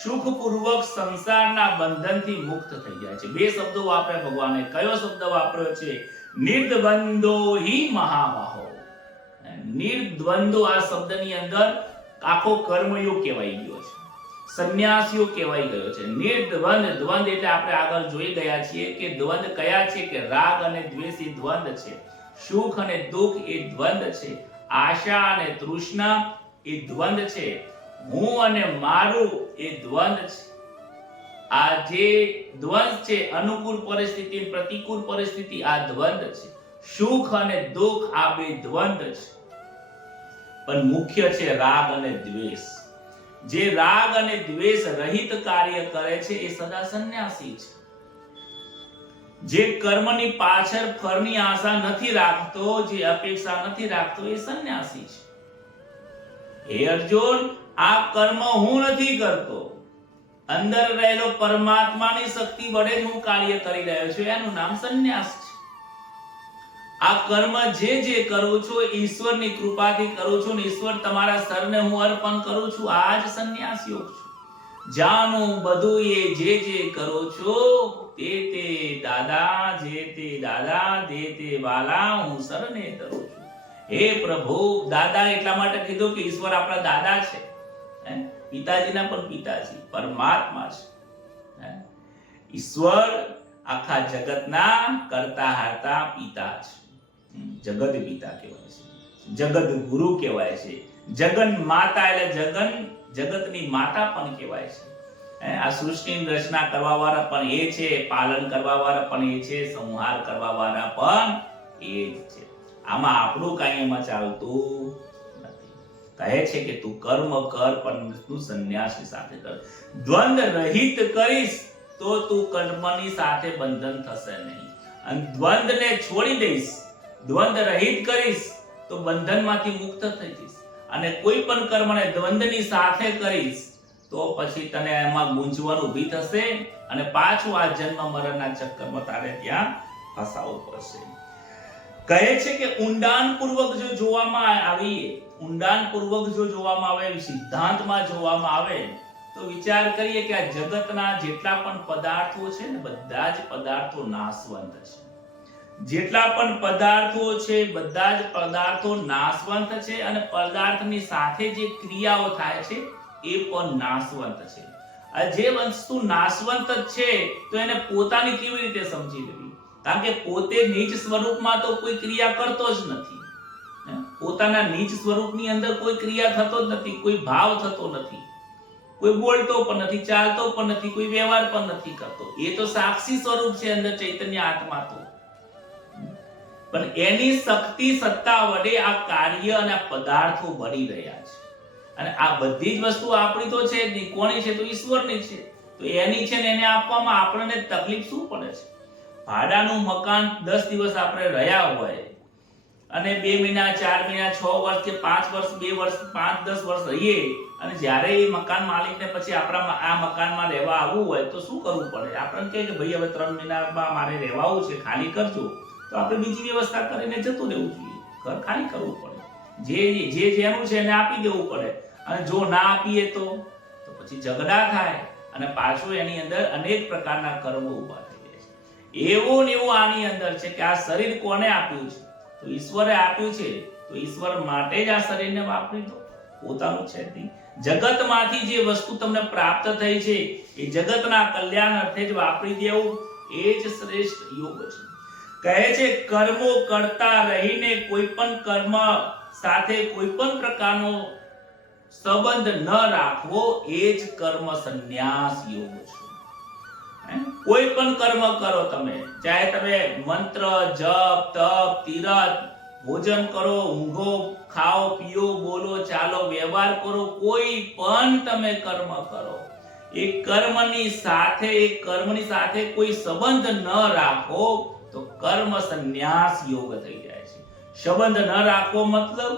સુખપૂર્વક સંસારના બંધનથી મુક્ત થઈ જાય છે. બે શબ્દો વાપર્યા ભગવાને. કયો શબ્દ વાપર્યો છે? નિર્દ્વંદો હિ મહાબાહો. નિર્દ્વંદો આ શબ્દની અંદર આખો કર્મયોગ કહેવાઈ ગયો છે, સંન્યાસીઓ કહેવાઈ ગયો છે. નિર્દ્વંદ, દ્વંદ એટલે આપણે આગળ જોઈ ગયા છીએ કે દ્વંદ કયા છે કે રાગ અને દ્વેષ એ દ્વંદ છે, સુખ અને દુઃખ એ દ્વંદ છે, આશા અને તૃષ્ણા એ દ્વંદ છે, હું અને મારું એ દ્વંદ છે. આ જે દ્વંદ છે, અનુકૂળ પરિસ્થિતિ, પ્રતિકૂળ પરિસ્થિતિ, આ દ્વંદ છે. સુખ અને દુઃખ આ બે દ્વંદ છે. પણ મુખ્ય છે રાગ અને દ્વેષ. જે રાગ અને દ્વેષ રહિત કાર્ય કરે છે એ સદા સંન્યાસી છે. જે કર્મની પાછળ ફળની આશા નથી રાખતો, જે અપેક્ષા નથી રાખતો, એ સંન્યાસી છે. હે અર્જુન, આ કર્મ હું નથી કરતો, અંદર રહેલો પરમાત્માની શક્તિ વડે જ હું કાર્ય કરી રહ્યો છું, એનું નામ સંન્યાસ છે. આ કર્મ જે કરું છું ઈશ્વરની કૃપાથી કરું છું ને ઈશ્વર તમારા સરને હું અર્પણ કરું છું, આ જ સંન્યાસ યોગ છે. જાનું બધું એ જે કરું છું તે દાદા, જે તે દાદા, દે તે વાલા, હું સરને કરું છું. હે પ્રભુ, દાદા એટલા માટે કીધું કે ઈશ્વર આપણા દાદા છે, પિતાજીના પણ પિતાજી પરમાત્મા છે. ઈશ્વર આખા જગતના કરતા હરતા પિતા છે. જગત પિતા કહેવાય છે, જગત ગુરુ કહેવાય છે, જગન માતા એટલે જગતની માતા પણ કહેવાય છે. આ સૃષ્ટિની રચના કરવા વાળા પણ એ છે, પાલન કરવા વાળા પણ એ છે, સંહાર કરવા વાળા પણ એ જ છે. આમાં આપણું કાંઈ એમાં ચાલતું નથી. કહે છે કે તું કર્મ કર પણ તું સંન્યાસની સાથે કર. દ્વંદ રહિત કરીશ તો તું કર્મની સાથે બંધન થશે નહીં, અને દ્વંદને છોડી દઈશ, દ્વંદ રહિત કરીશ તો બંધનમાંથી મુક્ત થઈ જઈશ. અને કોઈ પણ કર્મને દ્વંદની સાથે કરીશ તો પછી તને એમાં ગુંચવણ ઊભી થશે અને પાછું આ જન્મ મરણના ચક્કરમાં તારે ત્યાં ફસાવું પડશે. કહે છે કે ઊંડાણપૂર્વક જો જોવામાં આવે સિદ્ધાંતમાં જોવામાં આવે તો વિચાર કરીએ કે આ જગતના જેટલા પણ પદાર્થો છે ને બધા જ પદાર્થો નાશવંત છે. જેટલા પણ પદાર્થો છે બધા જ પદાર્થો નાશવંત છે અને પદાર્થની સાથે જે ક્રિયાઓ થાય છે એ પણ નાશવંત છે. આ જે વસ્તુ નાશવંત છે તો એને પોતાની કેવી રીતે સમજી લેવી? કારણ કે પોતે નીચ સ્વરૂપમાં તો કોઈ ક્રિયા કરતો જ નથી. પોતાના નીચ સ્વરૂપની અંદર કોઈ ક્રિયા થતો જ નથી, કોઈ ભાવ થતો નથી, કોઈ બોલતો પણ નથી, ચાલતો પણ નથી, કોઈ વ્યવહાર પણ નથી કરતો. એ તો સાક્ષી સ્વરૂપ છે અંદર ચૈતન્ય આત્મા તો. પણ એની શક્તિ સત્તા વડે આ કાર્ય અને આ પદાર્થો બની રહ્યા છે. અને આ બધી જ વસ્તુ આપણી તો છે જ નહીં. કોની છે? તો ઈશ્વરની છે. તો એની છે ને એને આપવામાં આપણને તકલીફ શું પડે છે? ભાડાનું મકાન 10 દિવસ આપણે રહ્યા હોય અને 2 મહિના 4 મહિના 6 વર્ષ કે 5 વર્ષ 2 વર્ષ 5-10 વર્ષ રહીએ અને જ્યારે એ મકાન માલિકને પછી આપણા આ મકાનમાં રહેવા આવવું હોય તો શું કરવું પડે? આપણને કહે કે ભાઈ હવે 3 મહિનામાં મારે રહેવા આવવું છે, ખાલી કરજો. તો આપણે બીજી વ્યવસ્થા કરીને જતું રહેવું જોઈએ. ઘર ખાલી કરવું પડે. જે જેનું છે એને આપી દેવું પડે. અને જો ના આપીએ તો પછી ઝઘડા થાય અને પાછું એની અંદર અનેક પ્રકારના કર્મો ઉભા થઈ જાય છે. એવું ને એવું આની અંદર છે કે આ શરીર કોને આપ્યું છે? તો ઈશ્વરે આપ્યું છે. તો ઈશ્વર માટે જ આ શરીરને વાપરી દો. પોતાનું છે નહીં. જગતમાંથી જે વસ્તુ તમને પ્રાપ્ત થઈ છે એ જગતના કલ્યાણ અર્થે જ વાપરી દેવું એ જ શ્રેષ્ઠ યોગ છે. કહે છે કર્મો કરતા રહીને કોઈ પણ કર્મ સાથે કોઈ પણ પ્રકારનો સંબંધ ન રાખવો એ જ કર્મ સંન્યાસ યોગ છે. કોઈ પણ કર્મ કરો તમે, ચાહે તમે મંત્ર જપ તપ તીરથ ભોજન કરો, ઊંઘો, ખાઓ, પીઓ, બોલો, ચાલો, વ્યવહાર કરો, કોઈ પણ તમે કર્મ કરો, એ કર્મની સાથે કોઈ સંબંધ ન રાખો તો કર્મ સંન્યાસ યોગ થઈ જાય છે. સંબંધ ન રાખવો મતલબ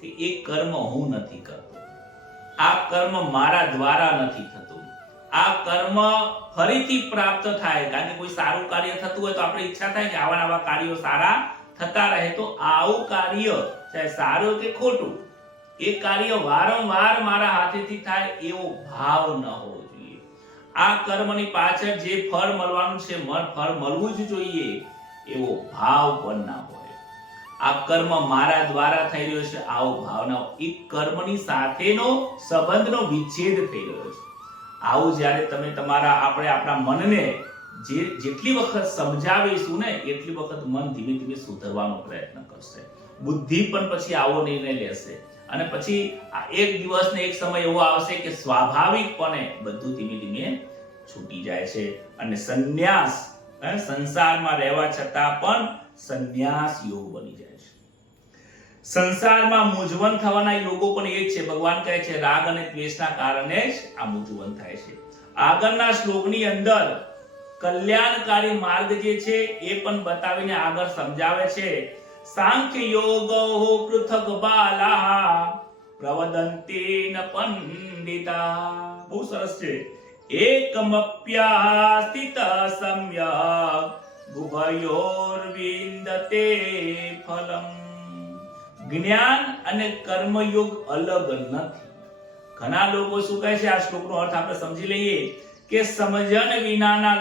કે એ કર્મ હું નથી કરતો, આ કર્મ મારા દ્વારા નથી થતું, આ કર્મ ફરીથી પ્રાપ્ત થાય. કારણ કે કોઈ સારું કાર્ય થતું હોય તો આપણે ઈચ્છા થાય કે આવા કાર્યો સારા થતા રહે. તો આવું કાર્ય ચાહે સારું કે ખોટું, એ કાર્ય વારંવાર મારા હાથેથી થાય એવો ભાવ ન હોવો જોઈએ. આ કર્મની પાછળ જે ફળ મળવાનું છે, ફળ મળવું જ જોઈએ એવો ભાવ પણ ના હોય. આ કર્મ મારા દ્વારા થઈ રહ્યો છે આવો ભાવના, એ કર્મની સાથેનો સંબંધનો વિચ્છેદ થઈ રહ્યો છે. આવું જ્યારે તમે આપણા મનને જેટલી વખત સમજાવીશું ને એટલી વખત મન ધીમે ધીમે સુધરવાનો પ્રયત્ન કરશે. બુદ્ધિ પણ પછી આવો નિર્ણય લેશે અને પછી એક દિવસ ને એક સમય એવો આવશે કે સ્વાભાવિકપણે બધું ધીમે ધીમે છૂટી જાય છે અને સંન્યાસ, સંસારમાં રહેવા છતાં પણ સંન્યાસ યોગ બની જાય છે. સંસારમાં મૂંઝવણ થવાના યોગો પણ એ જ છે. ભગવાન કહે છે રાગ અને દ્વેષના કારણે જ આ મૂંઝવણ થાય છે. આગળના શ્લોકની અંદર કલ્યાણકારી માર્ગ જે છે એ પણ બતાવીને આગળ સમજાવે છે. સાંખ્ય યોગો પૃથક બાલા પ્રવદંતે ન પંડિતા. બહુ સરસ છે. એકમપ્યાસ્થિત સમ્યક ઉભયોર વિંદતે ફલમ. જ્ઞાન અને કર્મયોગ અલગ નથી. ઘણા લોકો શું કહે છે, આ શ્લોકનો અર્થ આપણે સમજી લઈએ કે સમજણ વિનાના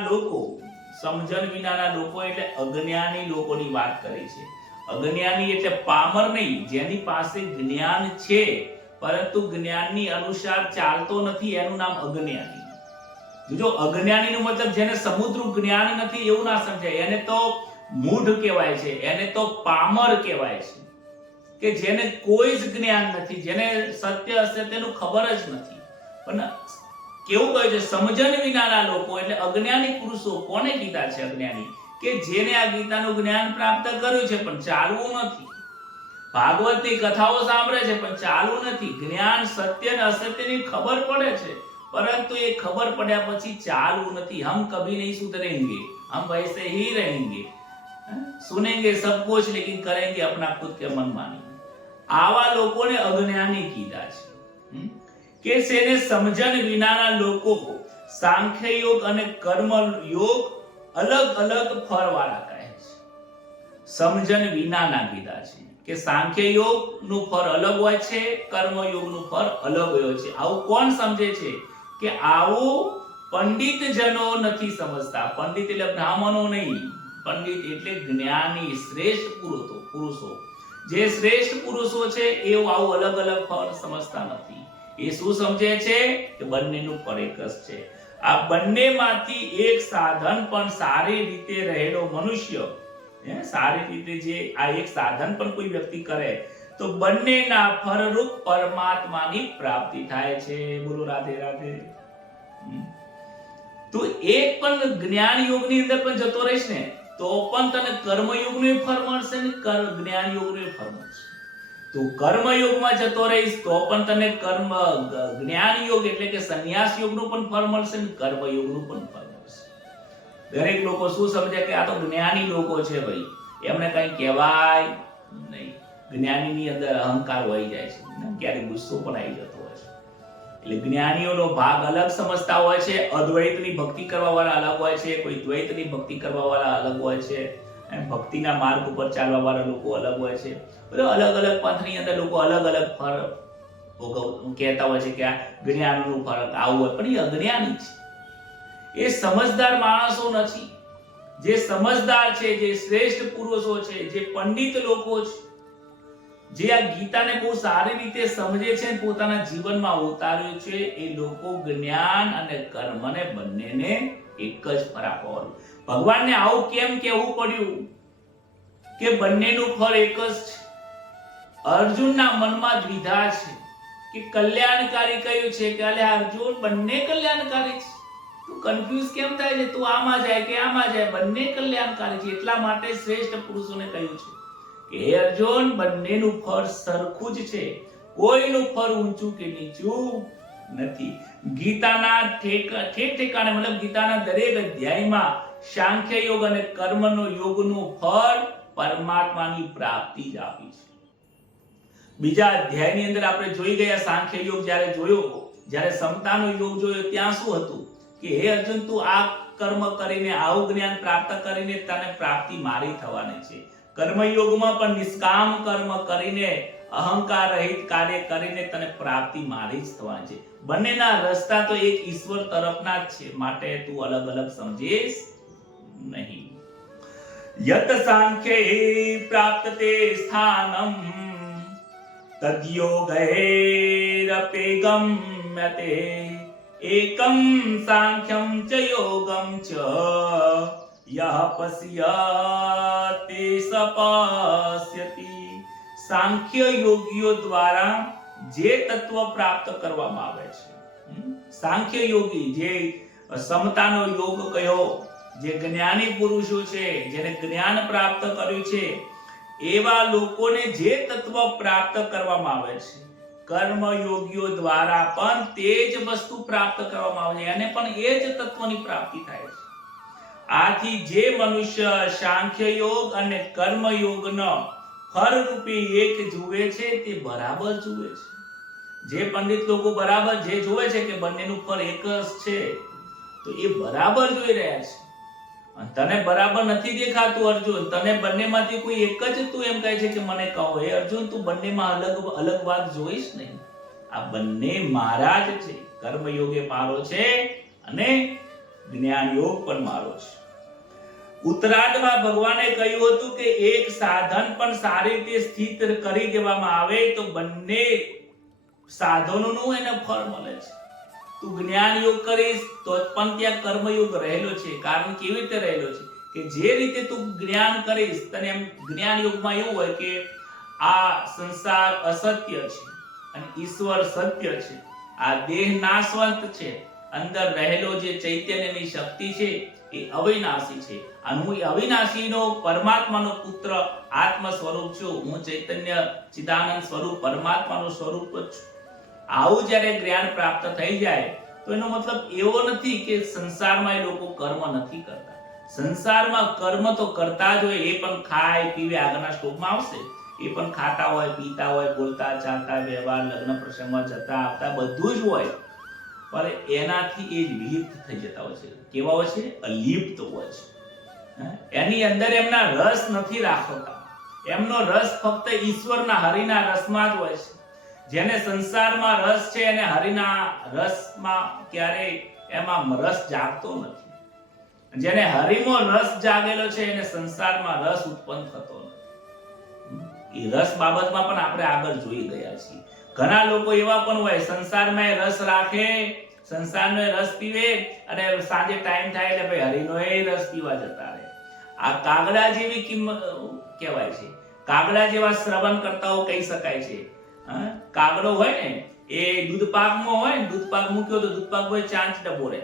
લોકો એટલે અજ્ઞાની લોકોની વાત કરી છે. અજ્ઞાની એટલે પામર નહીં, જેની પાસે જ્ઞાન છે પરંતુ જ્ઞાનની અનુસાર ચાલતો નથી એનું નામ અજ્ઞાની. જો અજ્ઞાનીનો મતલબ જેને સમુદ્ર જ્ઞાન નથી એવું ના સમજાય. એને તો મૂઢ કહેવાય છે, એને તો પામર કહેવાય છે કે જેને કોઈ જ જ્ઞાન નથી, જેને સત્ય અસત્યનું ખબર જ નથી. પણ કેવું કહે છે, સમજણ વિનાના લોકો એટલે અજ્ઞાની પુરુષો. કોને કીધા છે અજ્ઞાની? કે જેને આ ગીતાનું જ્ઞાન પ્રાપ્ત કર્યું છે પણ ચાલવું નથી. ભાગવતની કથાઓ સાંભળે છે પણ ચાલવું નથી. જ્ઞાન સત્ય અને અસત્યની ખબર પડે છે પરંતુ એ ખબર પડ્યા પછી ચાલવું નથી. હમ કભી નહીં સુધરેંગે, હમ વૈસે ही रहेंगे, सुनेंगे सब कुछ लेकिन करेंगे अपना खुद के मनमानी. આવા લોકોને અજ્ઞાની કીધા છે. કે જેને સમજણ વિનાના લોકો સાંખ્ય યોગ અને કર્મ યોગ અલગ અલગ ફળવાળા કહે છે. સમજણ વિનાના કીધા છે કે સાંખ્ય યોગનું ફળ અલગ હોય છે, કર્મ યોગનું ફળ અલગ હોય છે. આવું કોણ સમજે છે? કે આવું પંડિત જનો નથી સમજતા. પંડિત એટલે બ્રાહ્મણો નહીં, પંડિત એટલે જ્ઞાની શ્રેષ્ઠ પુરુષો. જે શ્રેષ્ઠ પુરુષો છે એ આવું અલગ અલગ ફળ સમજતા નથી. એ શું સમજે છે? કે બંનેનું ફળ એક જ છે. આ બંનેમાંથી એક સાધન પણ સારી રીતે રહેલો મનુષ્ય, સારી રીતે જે આ એક સાધન પણ કોઈ વ્યક્તિ કરે તો બંનેના ફળરૂપ પરમાત્માની પ્રાપ્તિ થાય છે. બોલો રાધે રાધે. તો એક પણ જ્ઞાન યોગની અંદર પણ જતો રહીશ ને તો પણ તને કર્મ યોગનું ફળ મળશે ને જ્ઞાન યોગનું ફળ મળશે. તો કર્મ યોગમાં જતો રહીશ તો પણ તને જ્ઞાન યોગ એટલે કે સંન્યાસ યોગનું પણ ફળ મળશે ને કર્મ યોગનું પણ ફળ મળશે. દરેક લોકો શું સમજે કે આ તો જ્ઞાની લોકો છે ભાઈ, એમને કઈ કહેવાય નહીં. જ્ઞાનીની અંદર અહંકાર વહી જાય છે, ક્યારેક ગુસ્સો પણ આવી જતો હોય છે. એટલે જ્ઞાનીઓનો ભાગ અલગ સમજતા હોય છે. અદ્વૈતની ભક્તિ કરવા વાળા અલગ હોય છે, કોઈ દ્વૈતની ભક્તિ કરવા વાળા અલગ હોય છે, ભક્તિના માર્ગ ઉપર ચાલવા વાળા લોકો અલગ હોય છે. બધા અલગ અલગ પંથની અંદર લોકો અલગ અલગ ફળ કહેતા હોય છે કે આ જ્ઞાનનું ફળ આવું હોય, પણ એ અજ્ઞાની છે. એ સમજદાર માણસો નથી. જે સમજદાર છે, જે શ્રેષ્ઠ પુરુષો છે, જે પંડિત લોકો છે, જે આ ગીતાને બહુ સારી રીતે સમજે છે અને પોતાના જીવનમાં ઉતાર્યું છે, એ લોકો જ્ઞાન અને કર્મને બંનેને એક જ ફળ આપવાનું. ભગવાનને આવું કેમ કહેવું પડ્યું કે બંનેનું ફળ એક જ છે? અર્જુનના મનમાં દ્વિધા છે કે કલ્યાણકારી કયું છે કે અલે અર્જુન બંને કલ્યાણકારી છે, તું કન્ફ્યુઝ કેમ થાય છે? તું આમાં જાય કે આમાં જાય, બંને કલ્યાણકારી છે. એટલા માટે શ્રેષ્ઠ પુરુષોને કહ્યું છે કે હે અર્જુન, બંનેનું ફળ સરખું જ છે, કોઈનું ફળ ઊંચું કે નીચું નથી. ગીતાના ઠેકાણે મતલબ ગીતાના દરેક અધ્યાયમાં સાંખ્ય યોગ અને કર્મનો યોગનું ફળ પરમાત્માની પ્રાપ્તિ જ આપી છે. બીજા અધ્યાયની અંદર આપણે જોઈ ગયા સાંખ્ય યોગ જ્યારે જોયો, જ્યારે સમતાનો યોગ જોયો, ત્યાં શું હતું કે હે અર્જુન, તું આ કર્મ કરીને આવું જ્ઞાન પ્રાપ્ત કરીને તને પ્રાપ્તિ મારી થવાની છે. કર્મયોગમાં પણ નિષ્કામ કર્મ કરીને અહંકાર રહિત કાર્ય કરીને તને પ્રાપ્તિ મારી જ થવાની છે. બંનેના રસ્તા તો એક ઈશ્વર તરફના જ છે, માટે તું અલગ અલગ સમજીશ નહીં. યત સાંખ્યે પ્રાપ્તતે સ્થાનમ તદ્યોગૈરપેગમ્યતે એકમ સાંખ્યમ ચ યોગમ ચ યહ પશ્યતિ સપશ્યતિ. સાંખ્ય યોગીઓ દ્વારા જે તત્વ પ્રાપ્ત કરવામાં આવે છે, સાંખ્ય યોગી જે સમતાનો યોગ કયો, જે જ્ઞાની પુરુષો છે, જેને જ્ઞાન પ્રાપ્ત કર્યું છે, એવા લોકોને જે તત્વ પ્રાપ્ત કરવામાં આવે છે, કર્મ યોગીઓ દ્વારા પણ તે જ વસ્તુ પ્રાપ્ત કરવામાં આવે છે, અને પણ એ જ તત્વની પ્રાપ્તિ થાય છે. આથી જે મનુષ્ય સાંખ્ય યોગ અને કર્મ યોગનો ફળરૂપી એક જુએ છે તે બરાબર જુએ છે. જે પંડિત લોકો બરાબર જે જુએ છે કે બંનેનું ફળ એક જ છે, તો એ બરાબર જોઈ રહ્યા છે. તને બરાબર નથી દેખાતું અર્જુન, તને બંનેમાંથી કોઈ એક જ તું એમ કહે છે કે મને કહો, હે અર્જુન, તું બંનેમાં અલગ વાત જોઈશ નહીં. આ બંને મારા જ છે. કર્મ યોગે મારો છે અને જ્ઞાન યોગ પણ મારો છે. ઉત્તરાર્ધમાં ભગવાને કહ્યું હતું કે એક સાધન પણ સારી રીતે સ્થિત કરી દેવામાં આવે તો બંને સાધનોનું એને ફળ મળે છે. તું જ્ઞાન યોગ કરીશ તો પણ ત્યાં કર્મયોગ રહેલો છે. કારણ કેવી રીતે રહેલો છે કે જે રીતે તું જ્ઞાન કરીશ, તને એમ જ્ઞાન યોગમાં એવું હોય કે આ સંસાર અસત્ય છે અને ઈશ્વર સત્ય છે. આ દેહ નાશવંત છે, અંદર રહેલો જે ચૈતન્યની શક્તિ છે એ અવિનાશી છે. અને હું અવિનાશીનો પરમાત્માનો પુત્ર આત્મ સ્વરૂપ છું. હું ચૈતન્ય ચિદાનંદ સ્વરૂપ પરમાત્માનું સ્વરૂપ જ છું. આવું જ્યારે જ્ઞાન પ્રાપ્ત થઈ જાય તો એનો મતલબ એવો નથી કે સંસારમાં એ લોકો કર્મ નથી કરતા. સંસારમાં કર્મ તો કરતા જ હોય. એ પણ ખાય પીવે, આગળના શ્લોકમાં આવશે, એ પણ ખાતા હોય, પીતા હોય, બોલતા ચાલતા, વ્યવહાર, લગ્ન પ્રસંગમાં જતા આવતા બધું જ હોય, પણ એનાથી એ લિપ્ત થઈ જતા હોય છે. કેવા હોય છે? અલિપ્ત હોય છે. એની અંદર એમના રસ નથી રાખતા. એમનો રસ ફક્ત ઈશ્વરના હરિના રસમાં જ હોય છે. જેને સંસારમાં રસ છે એને હરિના રસમાં ક્યારેય એમાં રસ જાગતો નથી. જેને હરિમાં રસ જાગેલો છે એને સંસારમાં રસ ઉત્પન્ન થતો નથી. એ રસ બાબતમાં પણ આપણે આગળ જોઈ ગયા છીએ. ઘણા લોકો એવા પણ હોય સંસારમાં રસ રાખે, સંસારનો રસ પીવે અને સાંજે ટાઈમ થાય એટલે ભાઈ હરિનો રસ પીવા જતા રહે. આ કાગડા જેવી કિંમત કહેવાય છે. કાગડા જેવા શ્રવણ કરતાઓ કહી શકાય છે. કાગડો હોય ને એ દૂધપાકમાં હોય ને, દૂધપાક મૂક્યો તો દૂધપાક હોય ચાંચ ડબોરે,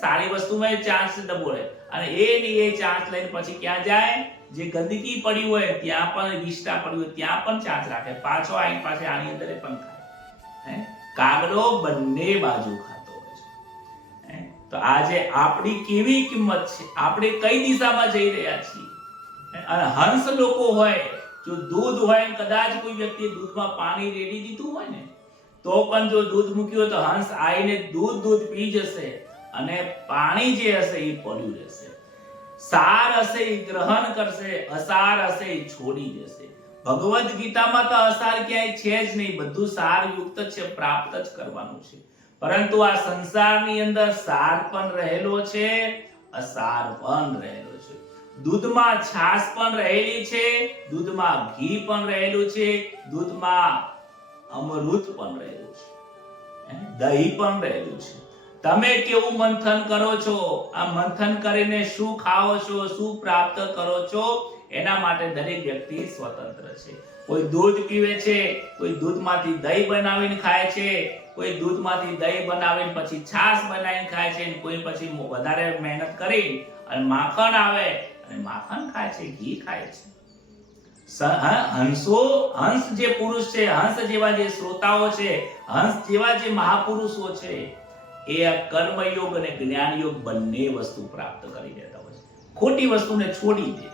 સારી વસ્તુમાં ચાંચ ડબોરે અને એ ચાંચ લઈને પછી ક્યાં જાય? જે ગંદકી પડી હોય ત્યાં પણ વિષ્ટા પડી હોય ત્યાં પણ ચાંચ રાખે, પાછો આની પાસે આની અંદર પણ ખાય. કાગડો બંને બાજુ ખાતો હોય છે. તો આજે આપણી કેવી કિંમત છે, આપણે કઈ દિશામાં જઈ રહ્યા છીએ? અને હંસ લોકો હોય, જો દૂધ હોય, કદાચ કોઈ વ્યક્તિએ દૂધમાં પાણી રેડી દીધું હોય ને તો પણ જો દૂધ મૂક્યું તો હંસ આવીને દૂધ પી જશે અને પાણી જે હશે એ પડ્યું રહેશે. સાર હશે એ ગ્રહણ કરશે, અસાર હશે એ છોડી દેશે. ભગવદ ગીતામાં તો અસાર ક્યાંય છે જ નહીં, બધું સાર યુક્ત છે, પ્રાપ્ત જ કરવાનું છે. પરંતુ આ સંસારની અંદર સાર પણ રહેલો છે, અસાર પણ રહેલો છે. દૂધમાં છાશ પણ રહેલી છે, દૂધમાં ઘી પણ રહેલું છે, દૂધમાં અમૃત પણ રહેલું છે, દહીં પણ રહેલું છે. તમે કેવું મંથન કરો છો? આ મંથન કરીને શું ખાઓ છો, શું પ્રાપ્ત કરો છો, એના માટે દરેક વ્યક્તિ સ્વતંત્ર છે. કોઈ દૂધ પીવે છે, કોઈ દૂધમાંથી દહીં બનાવીને ખાય છે, કોઈ દૂધમાંથી દહીં બનાવીને પછી છાશ બનાવીને ખાય છે, કોઈ પછી વધારે મહેનત કરી અને માખણ આવે અને માખણ ખાય છે, ઘી ખાય છે. હંસ જે પુરુષ છે, હંસ જેવા જે શ્રોતાઓ છે, હંસ જેવા જે મહાપુરુષો છે, એ આ કર્મયોગ અને જ્ઞાન યોગ બંને વસ્તુ પ્રાપ્ત કરી લેતા હોય છે. ખોટી વસ્તુને છોડી દે.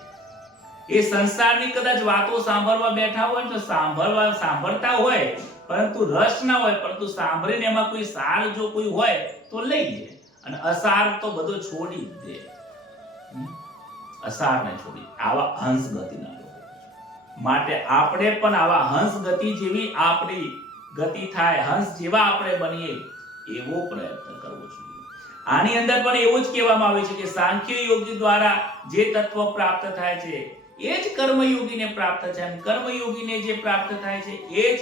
એ સંસારની કદાચ વાતો સાંભળવા બેઠા હોય તો સાંભળતા હોય પરંતુ રસ ના હોય, પરંતુ સાંભળીને એમાં કોઈ સાર જો કોઈ હોય તો લઈ લે અને અસાર તો બધો છોડી દે. અસારને છોડી આવા હંસ ગતિના લોકો. માટે આપણે પણ આવા હંસ ગતિ જેવી આપણી ગતિ થાય, હંસ જેવા આપણે બનીએ એવો પ્રયત્ન કરવો જોઈએ. આની અંદર પણ એવું જ કહેવામાં આવે છે કે સાંખ્ય યોગી દ્વારા જે તત્વ પ્રાપ્ત થાય છે એ જ કર્મયોગીને પ્રાપ્ત થાય, અને કર્મયોગીને જે પ્રાપ્ત થાય છે એ જ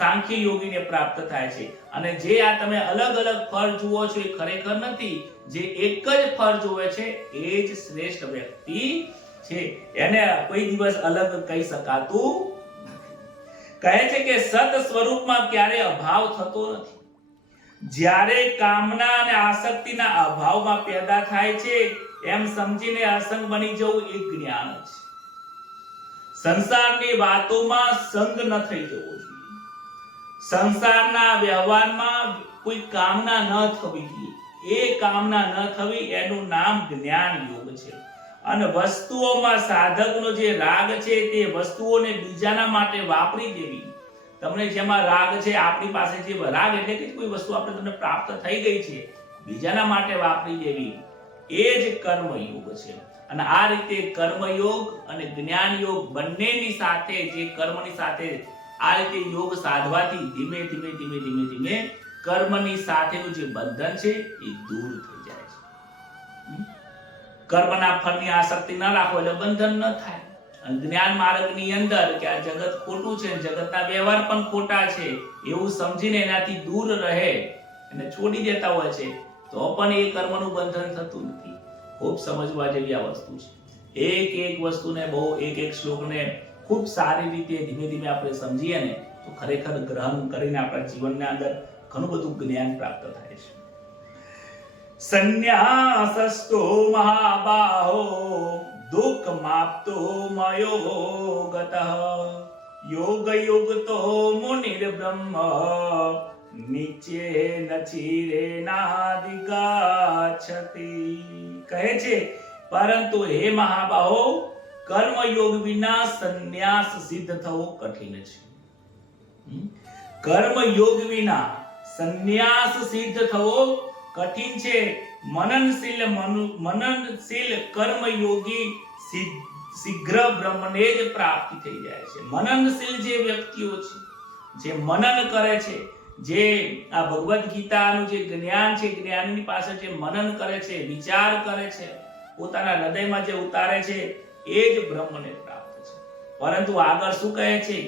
સાંખ્ય યોગીને પ્રાપ્ત થાય છે. અને જે આ તમે અલગ અલગ ફળ જુઓ છો એ ખરેખર નથી. જે એક જ ફળ જોવે છે એ જ શ્રેષ્ઠ વ્યક્તિ છે. એને કોઈ દિવસ અલગ કહી શકાતું નથી. કહે છે કે સત સ્વરૂપમાં ક્યારે અભાવ થતો નથી. જ્યારે કામના અને આસક્તિના અભાવમાં પેદા થાય છે એમ સમજીને અસંગ બની જવું એ જ્ઞાન છે. સંસારની વાતોમાં સંગ ન થઈ જવો જોઈએ. સંસારના વ્યવહારમાં કોઈ કામના ન થવી જોઈએ. એ કામના ન થવી એનું નામ જ્ઞાન યોગ છે. અને વસ્તુઓમાં સાધકનો જે રાગ છે તે વસ્તુઓને બીજાના માટે વાપરી દેવી. તમને જેમાં રાગ છે, આપણી પાસે જે રાગ એટલે કે કોઈ વસ્તુ આપણે તમને પ્રાપ્ત થઈ ગઈ છે, બીજાના માટે વાપરી દેવી, એ જ કર્મયોગ છે. અને આ રીતે કર્મયોગ અને જ્ઞાન યોગ બંનેની સાથે, જે કર્મની સાથે આ રીતે યોગ સાધવાથી ધીમે ધીમે ધીમે ધીમે ધીમે કર્મની સાથેનું જે બંધન છે એ દૂર થઈ જાય છે. કર્મના ફળની આસક્તિ ન રાખો એટલે બંધન ન થાય. જ્ઞાન માર્ગની અંદર કે આ જગત ખોટું છે, જગતના વ્યવહાર પણ ખોટા છે એવું સમજીને એનાથી દૂર રહે અને છોડી દેતા હોય છે તો પણ એ કર્મનું બંધન થતું નથી. ખૂબ સમજવા જેવી આ વસ્તુ છે. એક એક વસ્તુને બહુ એક એક શ્લોકને ખૂબ સારી રીતે ધીમે ધીમે આપણે સમજીએ ને તો ખરેખર ગ્રહણ કરીને આપણા જીવનના અંદર ઘણું બધું જ્ઞાન પ્રાપ્ત થાય છે. સંન્યાસસ્તો મહાબાહો દુઃખ માપ્તો મયો ગતઃ યોગ યુક્તો મુનિર બ્રહ્મ નીચે નચિરે નાદિગાચ્છતિ. કહે છે પરંતુ હે મહાબાહો, કર્મયોગ વિના સંન્યાસ સિદ્ધ થવો કઠિન છે. કર્મયોગ વિના સંન્યાસ સિદ્ધ થવો કઠિન છે. મનનશીલ કર્મયોગી શીઘ્ર બ્રહ્મને જ પ્રાપ્તિ થઈ જાય છે. મનનશીલ જે વ્યક્તિઓ છે, જે મનન કરે છે, જે આ ભગવદ્ ગીતાનું જે જ્ઞાન છે, જ્ઞાનની પાછળ જે મનન કરે છે, વિચાર કરે છે, પોતાના હૃદયમાં જે ઉતારે છે, એ જ બ્રહ્મને પ્રાપ્ત છે. પરંતુ આગળ શું કહે છે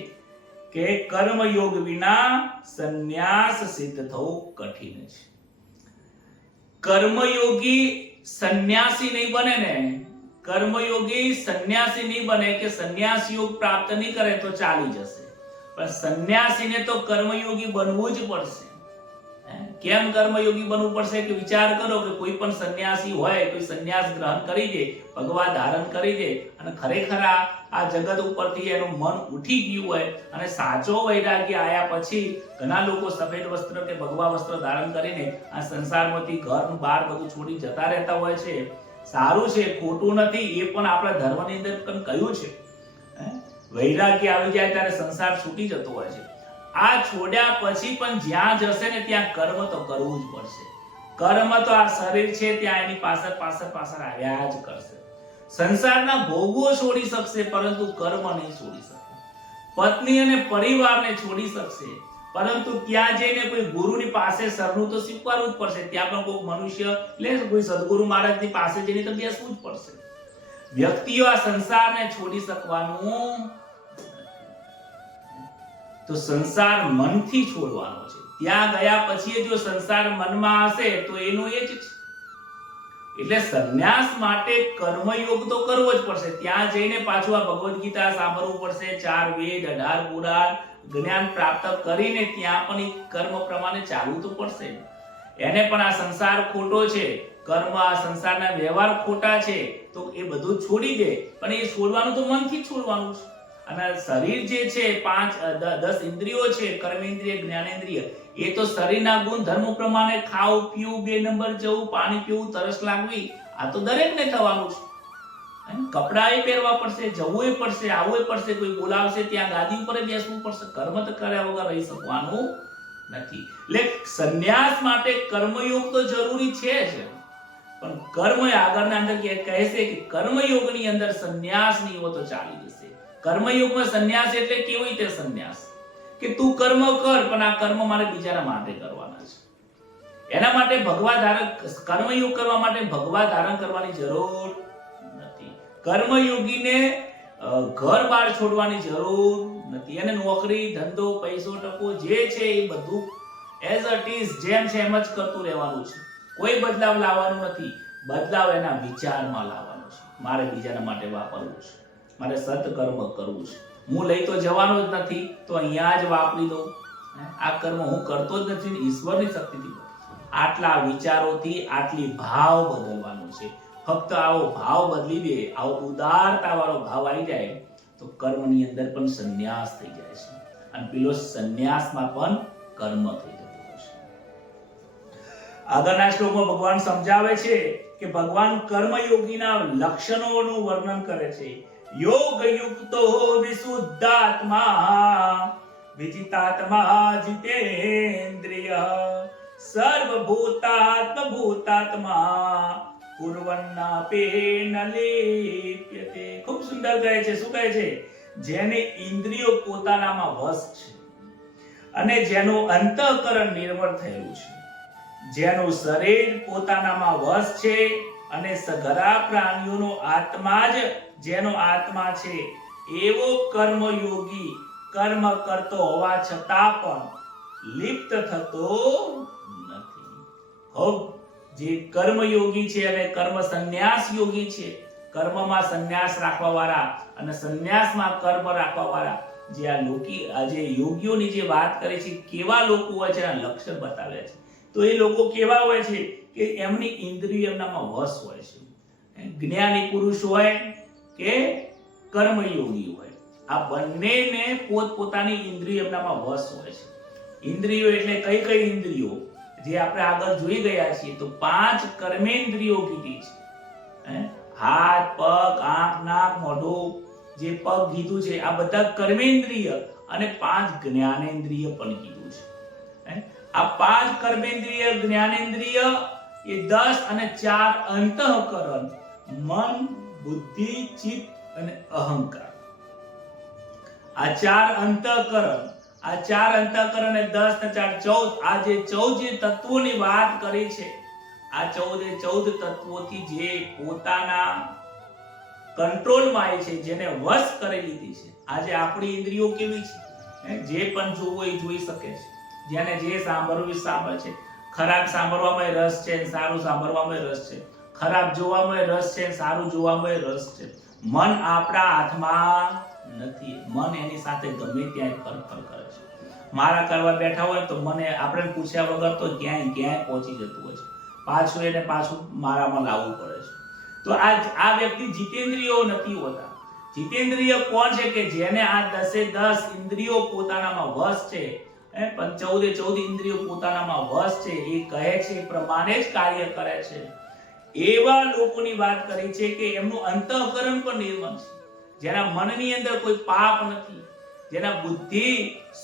કે કર્મયોગ વિના સંન્યાસ સિદ્ધ થવું કઠિન છે. કર્મયોગી સંન્યાસી નહીં બને ને, કર્મયોગી સંન્યાસી નહીં બને કે સંન્યાસ યોગ પ્રાપ્ત નહીં કરે તો ચાલી જશે, પણ સંન્યાસીને તો કર્મયોગી બનવું જ પડશે. કેમ કર્મયોગી બનવું પડશે કે વિચાર કરો કે કોઈ પણ સંન્યાસી હોય, કોઈ સંન્યાસ ગ્રહણ કરી દે, ભગવા ધારણ કરી દે અને ખરેખર આ જગત ઉપરથી એનું મન ઉઠી ગયું હોય અને સાચો વૈરાગ્ય આયા પછી ઘણા લોકો સફેદ વસ્ત્ર કે ભગવા વસ્ત્ર ધારણ કરીને આ સંસારમાંથી ઘર બહાર બધું છોડી જતા રહેતા હોય છે. સારું છે, ખોટું નથી, એ પણ આપણા ધર્મની અંદર પણ કહ્યું છે. વૈરાગ્ય આવી જાય ત્યારે સંસાર છૂટી જતો હોય છે. આ છોડ્યા પછી પણ જ્યાં જશે ને ત્યાં કર્મ તો કરવું જ પડશે. કર્મ તો આ શરીર છે ત્યાં એની પાછળ આવ્યા જ કરશે. સંસારના ભોગો છોડી શકશે પરંતુ કર્મ નહીં છોડી શકે. પત્ની અને પરિવારને છોડી શકશે પરંતુ ત્યાં જઈને કોઈ ગુરુની પાસે શરણું તો સ્વીકારવું જ પડશે. ત્યાં પણ કોઈ મનુષ્ય એટલે કોઈ સદગુરુ મહારાજની પાસે જઈને તો બેસવું જ પડશે. વ્યક્તિઓ આ સંસારને છોડી શકવાનું તો સંસાર મનથી છોડવાનો છે. ત્યાં ગયા પછી જો સંસાર મનમાં હશે તો એનું એ જ છે. એટલે સંન્યાસ માટે કર્મયોગ તો કરવો જ પડશે. ત્યાં જઈને પાછું આ ભગવદ્ ગીતા સાંભળવું પડશે, 4 વેદ 18 પુરાણ જ્ઞાન પ્રાપ્ત કરીને ત્યાં પણ કર્મ પ્રમાણે ચાલવું તો પડશે. એને પણ આ સંસાર ખોટો છે, કર્મ આ સંસારના વ્યવહાર ખોટા છે તો એ બધું છોડી દે. પણ એ છોડવાનું તો મનથી છોડવાનું છે. અને શરીર જે છે 10 ઇન્દ્રિયો છે, કર્મેન્દ્રિય જ્ઞાનેન્દ્રિય, એ તો શરીરના ગુણ ધર્મ પ્રમાણે ખાવું પીવું, 2 નંબર જવું, પાણી પીવું, તરસ લાગવી, આ તો દરેકને થવાનું છે. કપડા એ પહેરવા પડશે, જવું એ પડશે, આવવું એ પડશે, કોઈ બોલાવશે ત્યાં ગાદી ઉપર બેસવું પડશે. કર્મ તો કર્યા વગર રહી શકવાનું નથી. એટલે સંન્યાસ માટે કર્મયોગ તો જરૂરી છે જ, પણ કર્મ આગળના અંદર કહે છે કે કર્મયોગની અંદર સંન્યાસ નહીં હોય તો ચાલી જશે. કર્મયોગમાં સંન્યાસ એટલે કેવી રીતે સંન્યાસ કે તું કર્મ કર પણ આ કર્મ મારે બીજાના માટે કરવાના છે. એના માટે ભગવા ધારણ, કર્મયોગ કરવા માટે ભગવા ધારણ કરવાની જરૂર નથી. કર્મયોગીને ઘર બહાર છોડવાની જરૂર નથી. એને નોકરી ધંધો પૈસો ટકો જે છે એ બધું એઝ ઇટ ઇઝ જેમ છે એમ જ કરતું રહેવાનું છે. કોઈ બદલાવ લાવવાનું નથી. બદલાવ એના વિચારમાં લાવવાનો છે. મારે બીજાના માટે વાપરવું છે, મારે સત્કર્મ કરવું છે, હું લઈ તો જવાનો જ નથી તો અહીંયા જ વાપરી દઉં. આ કર્મ હું કરતો જ નથી, ઈશ્વરની શક્તિથી. આટલા વિચારોથી આટલી ભાવ બદલવાનું છે. ફક્ત આવો ભાવ બદલી દે, આવો ઉદારતા વાળો ભાવ આવી જાય તો કર્મની અંદર પણ સંન્યાસ થઈ જાય છે અને પેલો સંન્યાસમાં પણ કર્મ થઈ જતું હોય છે. આગળના શ્લોકમાં ભગવાન સમજાવે છે કે ભગવાન કર્મયોગીના લક્ષણોનું વર્ણન કરે છે. યોગ યુક્તો વિશુદ્ધાત્મા વિજિતાત્મા જીતેન્દ્રિય સર્વભૂતાત્મા કુર્વન્નાપેન લિપ્યતે. ખૂબ સુંદર કહે છે. શું કહે છે? જેને ઇન્દ્રિયો પોતાનામાં વશ છે અને જેનું અંતઃકરણ નિર્મળ થયેલું છે, જેનું શરીર પોતાનામાં વશ છે અને સઘળા પ્રાણીઓનો આત્મા જ જેનો આત્મા છે, એવો કર્મયોગી કર્મ કરતો હોવા છતાં પણ લિપ્ત થતો નથી. હવે જે કર્મયોગી છે અને કર્મ સંન્યાસ યોગી છે, કર્મમાં સંન્યાસ રાખવા વાળા અને સંન્યાસમાં કર્મ રાખવા વાળા, જે આ જે યોગીઓની જે વાત કરે છે, કેવા લોકો હોય છે એના લક્ષણ બતાવ્યા છે. તો એ લોકો કેવા હોય છે કે એમની ઇન્દ્રિય એમનામાં વશ હોય છે. જ્ઞાની પુરુષ હોય કે કર્મયોગી હોય, આ બંનેને પોતપોતાની ઇન્દ્રિય એમનામાં વશ હોય છે. ઇન્દ્રિયો એટલે કઈ કઈ ઇન્દ્રિયો જે આપણે આગળ જોઈ ગયા છીએ તો 5 કર્મેન્દ્રિયો કીધી છે. હાથ, પગ, આંખ, નાક, મોઢું, જે પગ કીધું છે આ બધા કર્મેન્દ્રિય અને 5 જ્ઞાનેન્દ્રિય પણ કીધું છે. આ 5 કર્મેન્દ્રિય જ્ઞાનેન્દ્રિય એ 10 અને 4 અંતઃકરણ, મન, બુદ્ધિ, ચિત્ત અને અહંકાર. આ 4 અંતઃકરણ, આ 4 અંતઃકરણ અને 10 ને 4 14, આ જે 14 જે તત્વોની વાત કરી છે, આ 14 તત્વોથી જે પોતાના કંટ્રોલમાં આવી છે, જેને વશ કરી લીધી છે. આજે આપણી ઇન્દ્રિયો કેવી છે? જે પણ જોવું એ જોઈ શકે છે, જેને જે સાંભળવું એ સાંભળે છે. ખરાબ સાંભળવામાં રસ છે, સારું સાંભળવામાં રસ છે. ખરાબ જોવામાં રસ છે, સારું જોવામાં રસ છે. મન આપણા હાથમાં નથી. મન એની સાથે ગમે ત્યાં ફરફર કરે છે. મારા કરવા બેઠા હોય તો મને આપણે પૂછ્યા વગર તો ક્યાંય પહોંચી જતું હોય છે. પાછું એને પાછું મારામાં લાવવું પડે છે. તો આ વ્યક્તિ જીતેન્દ્રિયો નથી હોતા. જીતેન્દ્રિય કોણ છે? કે જેને આ 10 ઇન્દ્રિયો પોતાનામાં વશ છે, 14 ઇન્દ્રિયો પોતાનામાં વશ છે, એ કહે છે એ પ્રમાણે જ કાર્ય કરે છે. એવા લોકોની વાત કરી છે કે એમનું અંતઃકરણ પણ નિર્મળ છે, જેના મનની અંદર કોઈ પાપ નથી, જેના બુદ્ધિ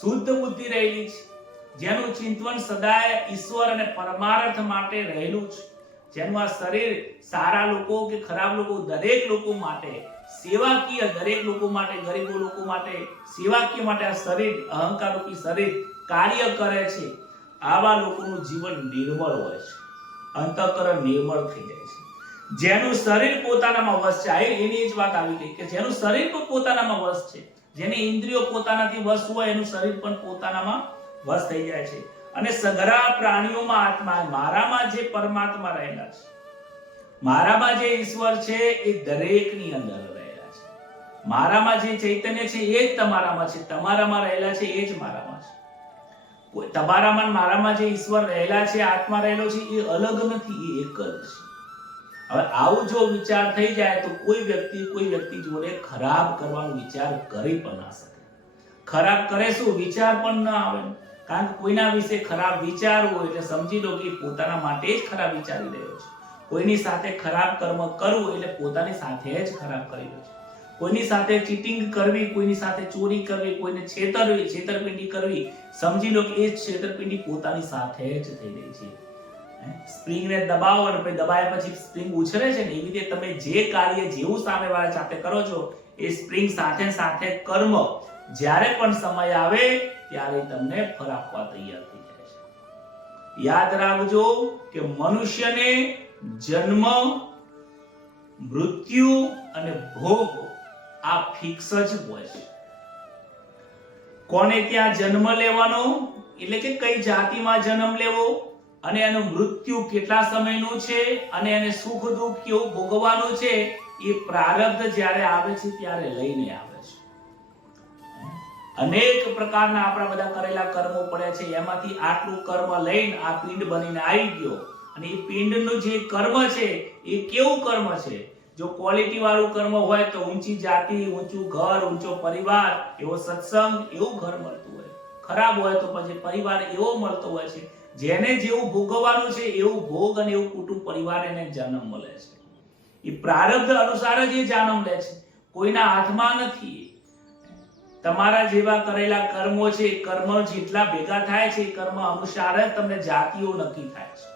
શુદ્ધ બુદ્ધિ રહેલી છે, જેનું ચિંતન સદાય ઈશ્વર અને પરમાર્થ માટે રહેલું છે, જેનું આ શરીર સારા લોકો કે ખરાબ લોકો દરેક લોકો માટે સેવાકીય, દરેક લોકો માટે, ગરીબો લોકો માટે સેવાકીય માટે આ શરીર, અહંકાર રૂપી શરીર કાર્ય કરે છે. આવા લોકોનું જીવન નિર્મળ હોય છે, અંતઃકરણ નિર્મળ થઈ જાય છે. જેનું શરીર પોતાનામાં વશ છે, એની જ વાત આવી ગઈ કે જેનું શરીર પણ પોતાનામાં વશ છે, જેની ઇન્દ્રિયો પોતાનાથી વશ હોય, એનું શરીર પણ પોતાનામાં વશ થઈ જાય છે. અને સઘળા પ્રાણીઓમાં આત્મા, મારામાં જે પરમાત્મા રહેલા છે, મારામાં જે ઈશ્વર છે, એ દરેકની અંદર રહેલા છે. મારામાં જે ચૈતન્ય છે એ જ તમારામાં છે, તમારામાં રહેલા છે એ જ મારામાં છે. તમારામાં મારામાં જે ઈશ્વર રહેલા છે, આત્મા રહેલો છે, એ અલગ નથી, એ એક જ છે. હવે આવું જો વિચાર થઈ જાય તો કોઈ વ્યક્તિ જોડે ખરાબ કરવાનો વિચાર કરી પણ ના શકે. ખરાબ કરે શું? વિચાર પણ ના આવે. કારણ કે કોઈના વિશે ખરાબ વિચારવું એટલે સમજી લો કે પોતાના માટે જ ખરાબ વિચારી રહ્યો છે. કોઈની સાથે ખરાબ કર્મ કરવું એટલે પોતાની સાથે જ ખરાબ કરી રહ્યો છે. કોઈની સાથે ચીટિંગ કરવી, કોઈની સાથે ચોરી કરવી, કોઈને છેતરપિંડી કરવી, સમજી લો કે એ છેતરપિંડી પોતાની સાથે જ થઈ રહી છે. સ્પ્રિંગને દબાવો અને પછી દબાયા પછી સ્પ્રિંગ ઉછળે છે ને, એવી રીતે તમે જે કાર્ય જેવું સામેવાળા સાથે કરો છો, એ સ્પ્રિંગ સાથે કર્મ જ્યારે પણ સમય આવે ત્યારે તમને ફળ આપવા તૈયાર થઈ જાય છે. યાદ રાખજો કે મનુષ્યને જન્મ, મૃત્યુ અને ભોગ આ ફિક્સ જ હોય છે. કોને ત્યાં જન્મ લેવાનો એટલે કે કઈ જાતિમાં જન્મ લેવો, અને એનું મૃત્યુ કેટલા સમયનું છે, અને એને સુખ દુઃખ કેવું ભોગવવાનું છે, એ પ્રારબ્ધ જ્યારે આવે છે ત્યારે લઈને આવે છે. અનેક પ્રકારના આપણા બધા કરેલા કર્મો પડ્યા છે, એમાંથી આટલું કર્મ લઈને આ પિંડ બનીને આવી ગયો. અને એ પિંડનું જે કર્મ છે એ કેવું કર્મ છે? જો ક્વોલિટી વાળું કર્મ હોય તો ઊંચી જાતિ, ઊંચું ઘર, ઊંચો પરિવાર, એવો સત્સંગ, એવું ઘર મળતું હોય. ખરાબ હોય તો પછી પરિવાર એવો મળતો હોય છે, જેને જેવું ભોગવવાનું છે એવું ભોગ અને એવું કુટુંબ પરિવાર એને જન્મ મળે છે. એ પ્રારબ્ધ અનુસાર જ એ જન્મ લે છે, કોઈના હાથમાં નથી. તમારા જેવા કરેલા કર્મો છે, કર્મ જેટલા ભેગા થાય છે, કર્મ અનુસાર જ તમને જાતિઓ નક્કી થાય છે.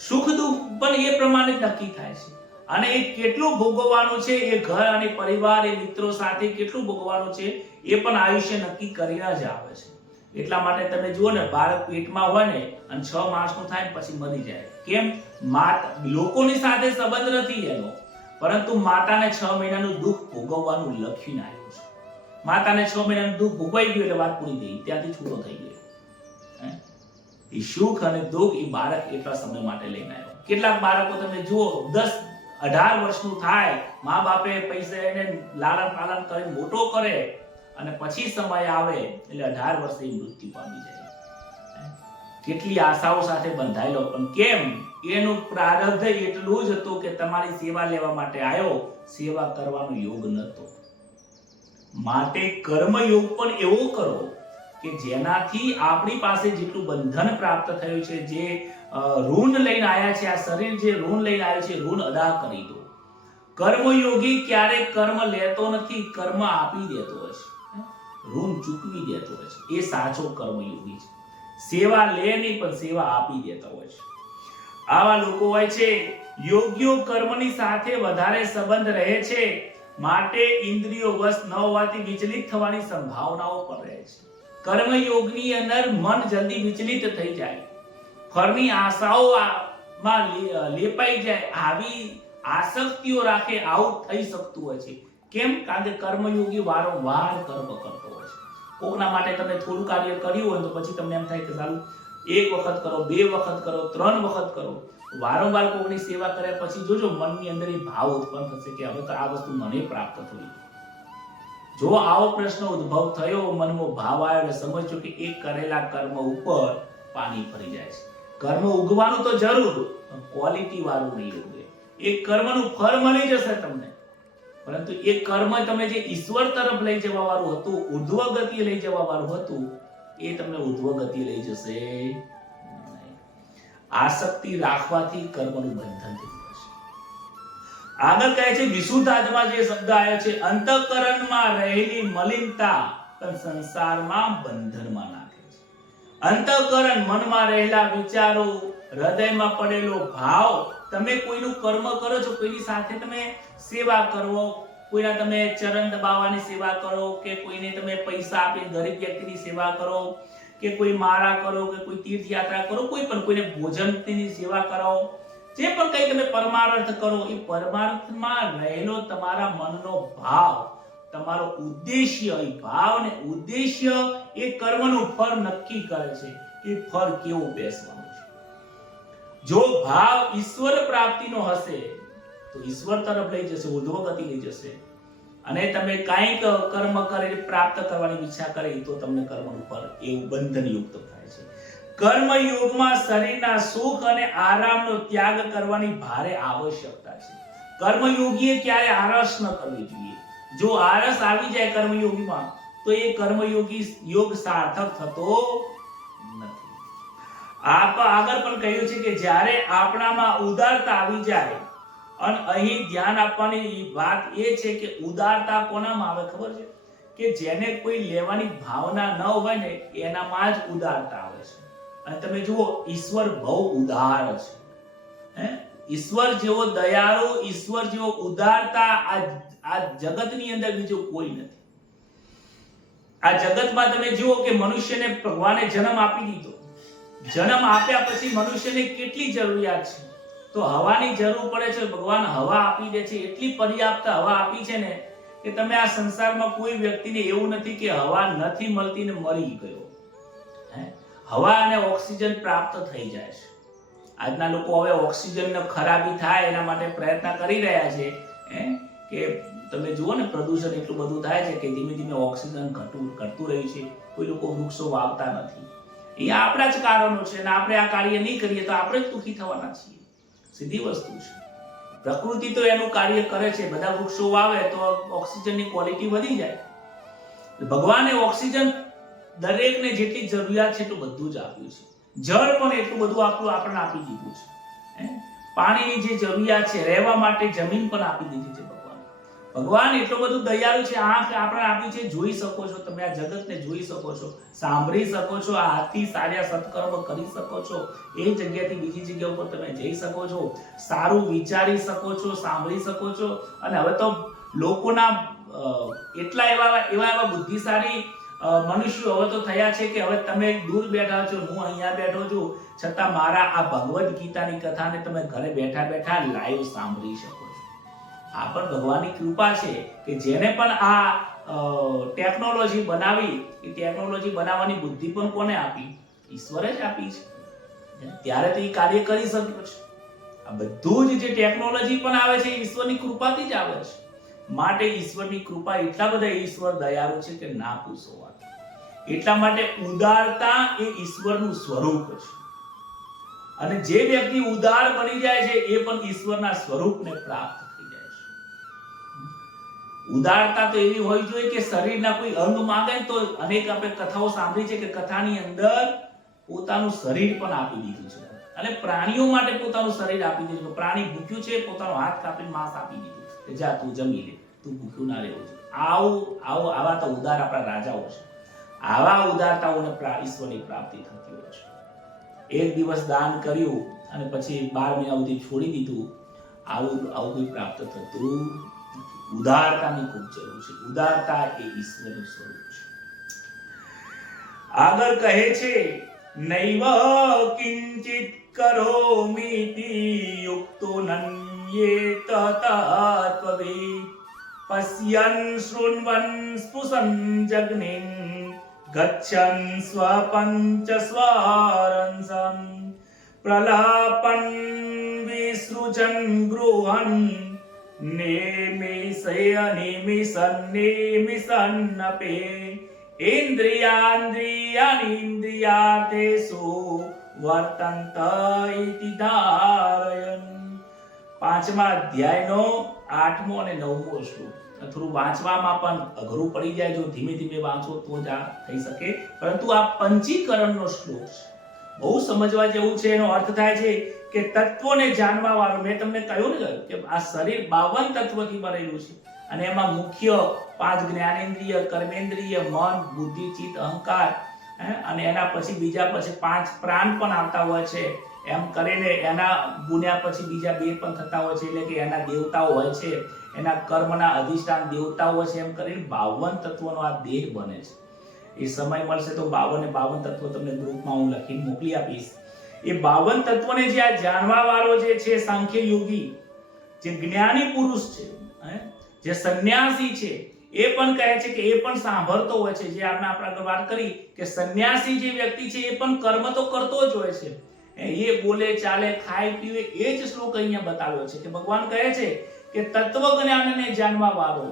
સુખ દુઃખ પણ એ પ્રમાણે નક્કી થાય છે. અને એ કેટલું ભોગવવાનું છે, એ ઘર અને પરિવાર, એ મિત્રો સાથે કેટલું ભોગવવાનું છે, એ પણ આયુષ્ય નક્કી કરીને જ આવે છે. એટલા માટે તમે જુઓ ને, બાળક પેટમાં હોય ને અને 6 માસનું થાય ને પછી મરી જાય. કેમ? લોકોની સાથે સંબંધ નથી એનો, પરંતુ માતાને 6 મહિનાનું દુઃખ ભોગવવાનું લખીને આવ્યું છે. માતાને 6 મહિનાનું દુઃખ ભોગવાઈ ગયું એટલે વાત પૂરી થઈ, ત્યાંથી છૂટો થઈ ગયો. એ સુખ અને દુઃખ એ બાળક એટલા સમય માટે લઈને આવ્યો. કેટલાક બાળકો તમે જુઓ 10-18 વર્ષનું થાય, મા બાપે પૈસા એને લાલન પાલન કરી મોટો કરે, અને પછી સમય આવે એટલે 18 વર્ષે મૃત્યુ પામી જાય. કેટલી આશાઓ સાથે બંધાયેલો, પણ કેમ? એનું પ્રારબ્ધ એટલું જ હતું કે તમારી સેવા લેવા માટે આવ્યો, સેવા કરવાનો યોગ નહોતો. માટે કર્મયોગ પણ એવો કરો કે જેનાથી આપણી પાસે જેટલું બંધન પ્રાપ્ત થયું છે, જે ઋણ લઈને આવ્યા છે, આ શરીર જે ઋણ લઈને આવ્યું છે, ઋણ અદા કરી દો. કર્મયોગી ક્યારેક કર્મ લેતો નથી, કર્મ આપી દેતો હોય છે, ઋણ ચૂકવી દેતો હોય છે. એ સાચો કર્મયોગી છે. સેવા લે નહીં પણ સેવા આપી દેતો હોય છે. આવા લોકો હોય છે યોગ્ય કર્મની સાથે વધારે સંબંધ રહે છે, માટે ઇન્દ્રિયો વશ ન હોવાથી વિચલિત થવાની સંભાવનાઓ પણ રહે છે. કર્મયોગની અંદર મન જલ્દી વિચલિત થઈ જાય, ફળની આશાઓ માં લેપાઈ જાય, આવી આસક્તિઓ રાખે, આવું થઈ શકતું હોય છે. કેમ? કારણ કે કર્મયોગી વારંવાર કર્મ કરતો હોય છે. કોકના માટે તમે થોડું કાર્ય કર્યું હોય તો પછી તમને એમ થાય કે સારું એક વખત કરો, બે વખત કરો, 3 વખત કરો. વારંવાર કોકની સેવા કર્યા પછી જોજો મનની અંદર એ ભાવ ઉત્પન્ન થશે કે હવે તો આ વસ્તુ મને પ્રાપ્ત થવી. જો આવો પ્રશ્ન ઉદ્ભવ થયો, મનમાં ભાવ આવ્યો અને સમજો કે એક કરેલા કર્મ ઉપર પાણી ફરી જાય છે. કર્મ ઉગવાનું તો જરૂર, પણ ક્વોલિટી વાળું નહીં ઉગે. એક કર્મનું ફળ મળી જશે તમને, પરંતુ એ કર્મ તમે જે ઈશ્વર તરફ લઈ જવા વાળું હતું, ઉર્ધ્વ ગતિ લઈ જવા વાળું હતું, એ તમને ઉર્ધ્વ ગતિ લઈ જશે નહીં. આસક્તિ રાખવાથી કર્મનું બંધન થઈ જશે. આગળ કહે છે વિશુદ્ધ આત્મા, જે શબ્દ આવ્યો છે, અંતઃકરણમાં રહેલી મલિનતા પણ સંસારમાં બંધનમાં નાખે છે. અંતઃકરણ, મનમાં રહેલા વિચારો, હૃદયમાં પડેલો ભાવ, તમે કોઈનું કર્મ કરો છો, કોઈની સાથે તમે સેવા કરો, કોઈના તમે ચરણ દબાવવાની સેવા કરો, કે કોઈને તમે પૈસા આપી ગરીબ વ્યક્તિની સેવા કરો, કે કોઈ માળા કરો, કે કોઈ તીર્થયાત્રા કરો, કોઈ પણ કોઈને ભોજનની સેવા કરાવો, જે પણ કંઈ તમે પરમાર્થ કરો, એ પરમાર્થમાં રહેલો તમારા મનનો ભાવ, તમારો ઉદ્દેશ્ય, એ ભાવ ને ઉદ્દેશ્ય એ કર્મનું ફળ નક્કી કરે છે. એ ફળ કેવું બેસવાનું છે. જો ભાવ ઈશ્વર પ્રાપ્તિનો હશે તો ઈશ્વર તરફ લઈ જશે, ઉર્ધ્વ ગતિ લઈ જશે. અને તમે કાંઈક કર્મ કરી પ્રાપ્ત કરવાની ઈચ્છા કરી તો તમને કર્મનું ફળ એવું બંધન યુક્ત થાય છે. કર્મ યોગમાં શરીરના સુખ અને આરામનો ત્યાગ કરવાની ભારે આવશ્યકતા છે. કર્મયોગીએ ક્યારે આળસ ન કરવી જોઈએ. જો આળસ આવી જાય કર્મયોગીમાં તો એ કર્મયોગી યોગ સાર્થક થતો નથી. આગળ પણ કહ્યું છે કે જ્યારે આપણામાં ઉદારતા આવી જાય, અને અહીં ધ્યાન આપવાની વાત એ છે કે ઉદારતા કોનામાં આવે ખબર છે? કે જેને કોઈ લેવાની ભાવના ન હોય ને એનામાં જ ઉદારતા આવે છે. અને તમે જુઓ ઈશ્વર બહુ ઉદાર છે. ઈશ્વર જેવો દયાળુ, ઈશ્વર જેવો ઉદારતા આ જગતની અંદર બીજો કોઈ નથી. આ જગતમાં તમે જુઓ કે મનુષ્યને ભગવાને જન્મ આપી દીધો. જન્મ આપ્યા પછી મનુષ્યને કેટલી જરૂરિયાત છે? તો હવાની જરૂર પડે છે. ભગવાન હવા આપી દે છે, એટલી પર્યાપ્ત હવા આપી છે ને કે તમે આ સંસારમાં કોઈ વ્યક્તિને એવું નથી કે હવા નથી મળતી ને મરી ગયો. હવા અને ઓક્સિજન પ્રાપ્ત થઈ જાય છે. આજના લોકો હવે ઓક્સિજનનો ખરાબી થાય એના માટે પ્રયત્ન કરી રહ્યા છે. કે તમે જુઓ ને પ્રદૂષણ એટલું બધું થાય છે કે ધીમે ધીમે ઓક્સિજન ઘટતું રહ્યું છે. કોઈ લોકો વૃક્ષો વાવતા નથી. એ આપણા જ કારણો છે, અને આપણે આ કાર્ય નહીં કરીએ તો આપણે જ દુઃખી થવાના છીએ. સીધી વસ્તુ છે. પ્રકૃતિ તો એનું કાર્ય કરે છે. બધા વૃક્ષો વાવે તો ઓક્સિજનની ક્વોલિટી વધી જાય. ભગવાને ઓક્સિજન દરેકને જેટલી જરૂરિયાત છે એટલું બધું જ આપ્યું છે. જળ પણ એટલું બધું આપણને આપી દીધું છે. પાણીની જે જરૂરિયાત છે, રહેવા માટે જમીન પણ આપી દીધી છે ભગવાન એટલો બધું દયાળુ છે. આંખ આપણે આપી છે, જોઈ શકો છો, તમે આ જગતને જોઈ શકો છો, સાંભળી શકો છો, આ હાથથી સારા સત્કર્મ કરી શકો છો, એ જગ્યાથી બીજી જગ્યા ઉપર તમે જઈ શકો છો, સારું વિચારી શકો છો, સાંભળી શકો છો. અને હવે તો લોકોના એટલા એવા બુદ્ધિશાળી મનુષ્યો હવે તો થયા છે કે હવે તમે દૂર બેઠા છો, હું અહીંયા બેઠો છું, છતાં મારા આ ભગવદ ગીતાની કથાને તમે ઘરે બેઠા બેઠા લાઈવ સાંભળી શકો છો. આ પણ ભગવાનની કૃપા છે કે જેને પણ આ ટેકનોલોજી બનાવી, એ ટેકનોલોજી બનાવવાની બુદ્ધિ પણ કોને આપી? ઈશ્વરે જ આપી છે. ત્યારે તો એ કાર્ય કરી શક્યો છે. આ બધું જ જે ટેકનોલોજી પણ આવે છે એ ઈશ્વરની કૃપાથી જ આવે છે. માટે ઈશ્વરની કૃપા એટલા બધા ઈશ્વર દયાળુ છે કે ના પૂછો વાત. એટલા માટે ઉદારતા એ ઈશ્વરનું સ્વરૂપ છે. અને જે વ્યક્તિ ઉદાર બની જાય છે એ પણ ઈશ્વરના સ્વરૂપને પ્રાપ્ત થઈ જાય છે. ઉદારતા તો એવી હોવી જોઈએ કે શરીરના કોઈ અંગ માંગે તો અનેક આપણે કથાઓ સાંભળી છે કે કથાની અંદર પોતાનું શરીર પણ આપી દીધું છે. અને પ્રાણીઓ માટે પોતાનું શરીર આપી દીધું. પ્રાણી ભૂખ્યું છે, પોતાનો હાથ કાપીને માંસ આપી દીધું કે જા તું જમી લે, તું ભૂખ્યું ના રહેવું જોઈએ. આવા તો ઉદાર આપણા રાજાઓ છે. આવા ઉદારતાઓને ઈશ્વરની પ્રાપ્તિ થતી હોય છે. એક દિવસ દાન કર્યું અને પછી 12 મહિના સુધી છોડી દીધું, આવું કોઈ પ્રાપ્ત થતું નથી. ઉદારતાની ખૂબ જરૂર છે. ઉદારતા એ ઈશ્વરનું સ્વરૂપ છે. આગળ કહે છે નૈવ કિંચિત કરોમીતિ યુક્તો નન્યેત તત્વવિદ પશ્યન શૃણ્વન સ્પૃશન જગ્નિન ગચ્છન સ્વપંચ સ્વરંસમ પ્રલાપન વિસૃજન ગૃહન નિમિષન્નપે ઇન્દ્રિયાન્દ્રિયાનિન્દ્રિયાર્થેષુ વર્તન્ત ઇતિ ધારયન. 5મા અધ્યાયનો 8મો અને 9મો શ્લોક. થોડું વાંચવામાં પણ અઘરું પડી જાય, જો ધીમે ધીમે વાંચો તો જ આ થઈ શકે, પરંતુ આ પંચીકરણનો શ્લોક છે, બહુ સમજવા જેવું છે. એનો અર્થ થાય છે કે તત્વોને જાણવા વાળું. મેં તમને કહ્યું ને કે આ શરીર 52 તત્વથી બનેલું છે અને એમાં મુખ્ય 5 જ્ઞાનેન્દ્રિય, કર્મેન્દ્રિય, મન, બુદ્ધિ, ચિત્ત, અહંકાર અને એના પછી બીજા 5 પ્રાણ પણ આવતા હોય છે. એમ કરીને એના ગુણ્યા પછી બીજા 2 પણ થતા હોય છે, એટલે કે એના દેવતાઓ હોય છે, એના કર્મના અધિષ્ઠાન દેવતાઓ હોય છે. એમ કરીને 52 તત્વોનો આ દેહ બને છે. એ સમય મળશે તો 52 તત્વો તમને ગ્રુપમાં હું લખીને મોકલી આપીશ. એ 52 તત્વોને જે આ જાણવા વાળો જે છે સાંખ્ય યોગી, જે જ્ઞાની પુરુષ છે, જે સંન્યાસી છે, એ પણ કહે છે કે એ પણ સાંભળતો હોય છે. જે આપણે આગળ વાત કરી કે સંન્યાસી જે વ્યક્તિ છે એ પણ કર્મ તો કરતો જ હોય છે. એ બોલે, ચાલે, ખાય, પીવે, એ જ શ્લોક અહીંયા બતાવ્યો છે કે ભગવાન કહે છે કે તત્વ જ્ઞાનને જાણવા વાળો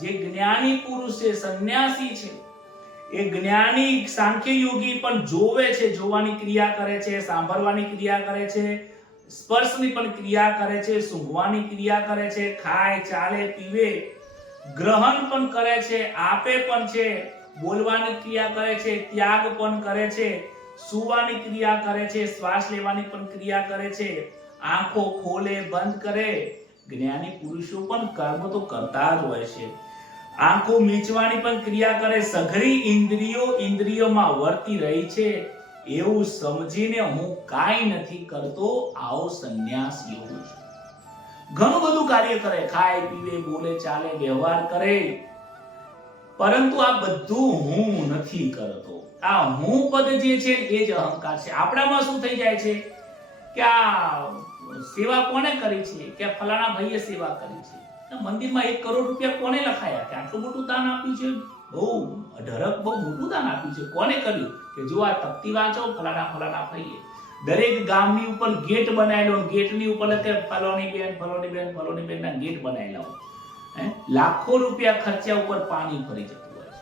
જે જ્ઞાની પુરુષ છે, સંન્યાસી છે, એ જ્ઞાની સાંખ્ય યોગી પણ જોવે છે, જોવાની ક્રિયા કરે છે, સાંભળવાની ક્રિયા કરે છે, સ્પર્શની પણ ક્રિયા કરે છે, સૂંઘવાની ક્રિયા કરે છે, ખાય, ચાલે, પીવે, ગ્રહણ પણ કરે છે, આપે પણ છે, બોલવાની ક્રિયા કરે છે, ત્યાગ પણ કરે છે, સુવાની ક્રિયા કરે છે, શ્વાસ લેવાની પણ ક્રિયા કરે છે, આંખો ખોલે, બંધ કરે. જ્ઞાની પુરુષો પણ કર્મ તો કરતા જ હોય છે. આંખો મીચવાની પણ ક્રિયા કરે, સઘળી ઇન્દ્રિયોમાં વર્તી રહી છે, એવું સમજીને હું કાંઈ નથી કરતો, આવો સંન્યાસ યોગ છે. ઘણું બધું કાર્ય કરે, ખાય, પીવે, બોલે, ચાલે, વ્યવહાર કરે, પરંતુ આ બધું હું નથી કરતો. આ હું પદ જે છે એ જ અહંકાર છે. આપણામાં શું થઈ જાય છે કે આ સેવા કોને કરી છે, કે ફલાણા ભાઈએ સેવા કરી છે, મંદિરમાં 1 કરોડ રૂપિયા કોને લખાયા, કે આટલું મોટું દાન આપ્યું છે, બહુ અઢળક, બહુ મોટું દાન આપ્યું છે, કોને કર્યું, કે જો આ તકતી વાંચો ફલાણા ભાઈએ. દરેક ગામની ઉપર ગેટ બનાવેલો, ગેટની ઉપર લખે ફલોની બેન ના ગેટ બનાવેલા હોય. લાખો રૂપિયા ખર્ચા ઉપર પાણી ફરી જતું હોય છે.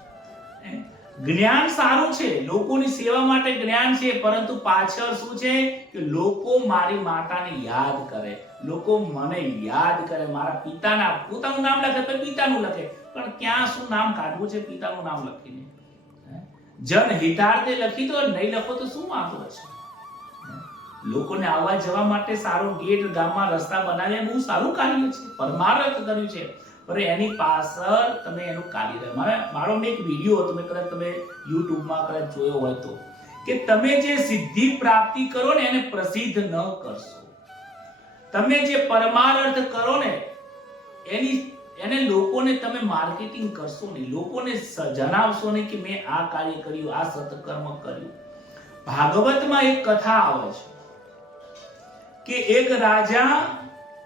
જ્ઞાન સારું છે, લોકોની સેવા માટે જ્ઞાન છે, પરંતુ પાછળ શું છે કે લોકો મારી માતાને યાદ કરે, લોકો મને યાદ કરે, મારા પિતાના, પોતાનું નામ લખે તો પિતાનું લખે, પણ ક્યાં શું નામ કાઢવું છે પિતાનું નામ લખીને? જન હિતાર્થે લખી દો, નહીં લખો તો શું વાંધો છે? લોકોને આવવા જવા માટે સારો ગેટ, ગામમાં રસ્તા બનાવ્યા, બહુ સારું કાર્ય છે, પરમાર્થ કર્યું છે, પણ એની પાછળ તમે એનું કાર્ય. મારો એક વિડીયો તમે કદાચ તમે યુટ્યુબમાં કદાચ જોયો હોય તો, કે તમે જે સિદ્ધિ પ્રાપ્તિ કરો ને એને પ્રસિદ્ધ ન કરશો, તમે જે પરમાર્થ કરો ને એને લોકોને તમે માર્કેટિંગ કરશો નહીં, લોકોને જણાવશો નહીં કે મેં આ કાર્ય કર્યું, આ સત્કર્મ કર્યું. ભાગવતમાં એક કથા આવે છે કે એક રાજા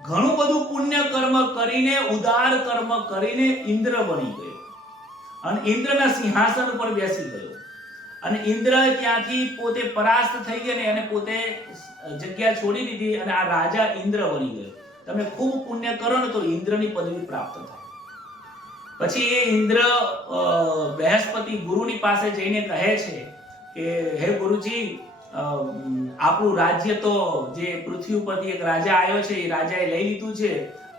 ઘણું બધું પુણ્ય કર્મ કરીને, ઉદાર કર્મ કરીને ઇન્દ્ર બની ગયો અને ઇન્દ્રના સિંહાસન ઉપર બેસી ગયો અને ઇન્દ્ર ત્યાંથી પોતે પરાસ્ત થઈ ગયા ને એને પોતે જગ્યા છોડી દીધી અને આ રાજા ઇન્દ્ર બની ગયો. તમે ખૂબ પુણ્ય કરો ને તો ઇન્દ્રની પદવી પ્રાપ્ત થાય. પછી એ ઇન્દ્ર બૃહસ્પતિ ગુરુની પાસે જઈને કહે છે કે હે ગુરુજી, આપણું રાજ્ય તો જે પૃથ્વી ઉપરથી એક રાજા આવ્યો છે, એ રાજાએ લઈ લીધું છે,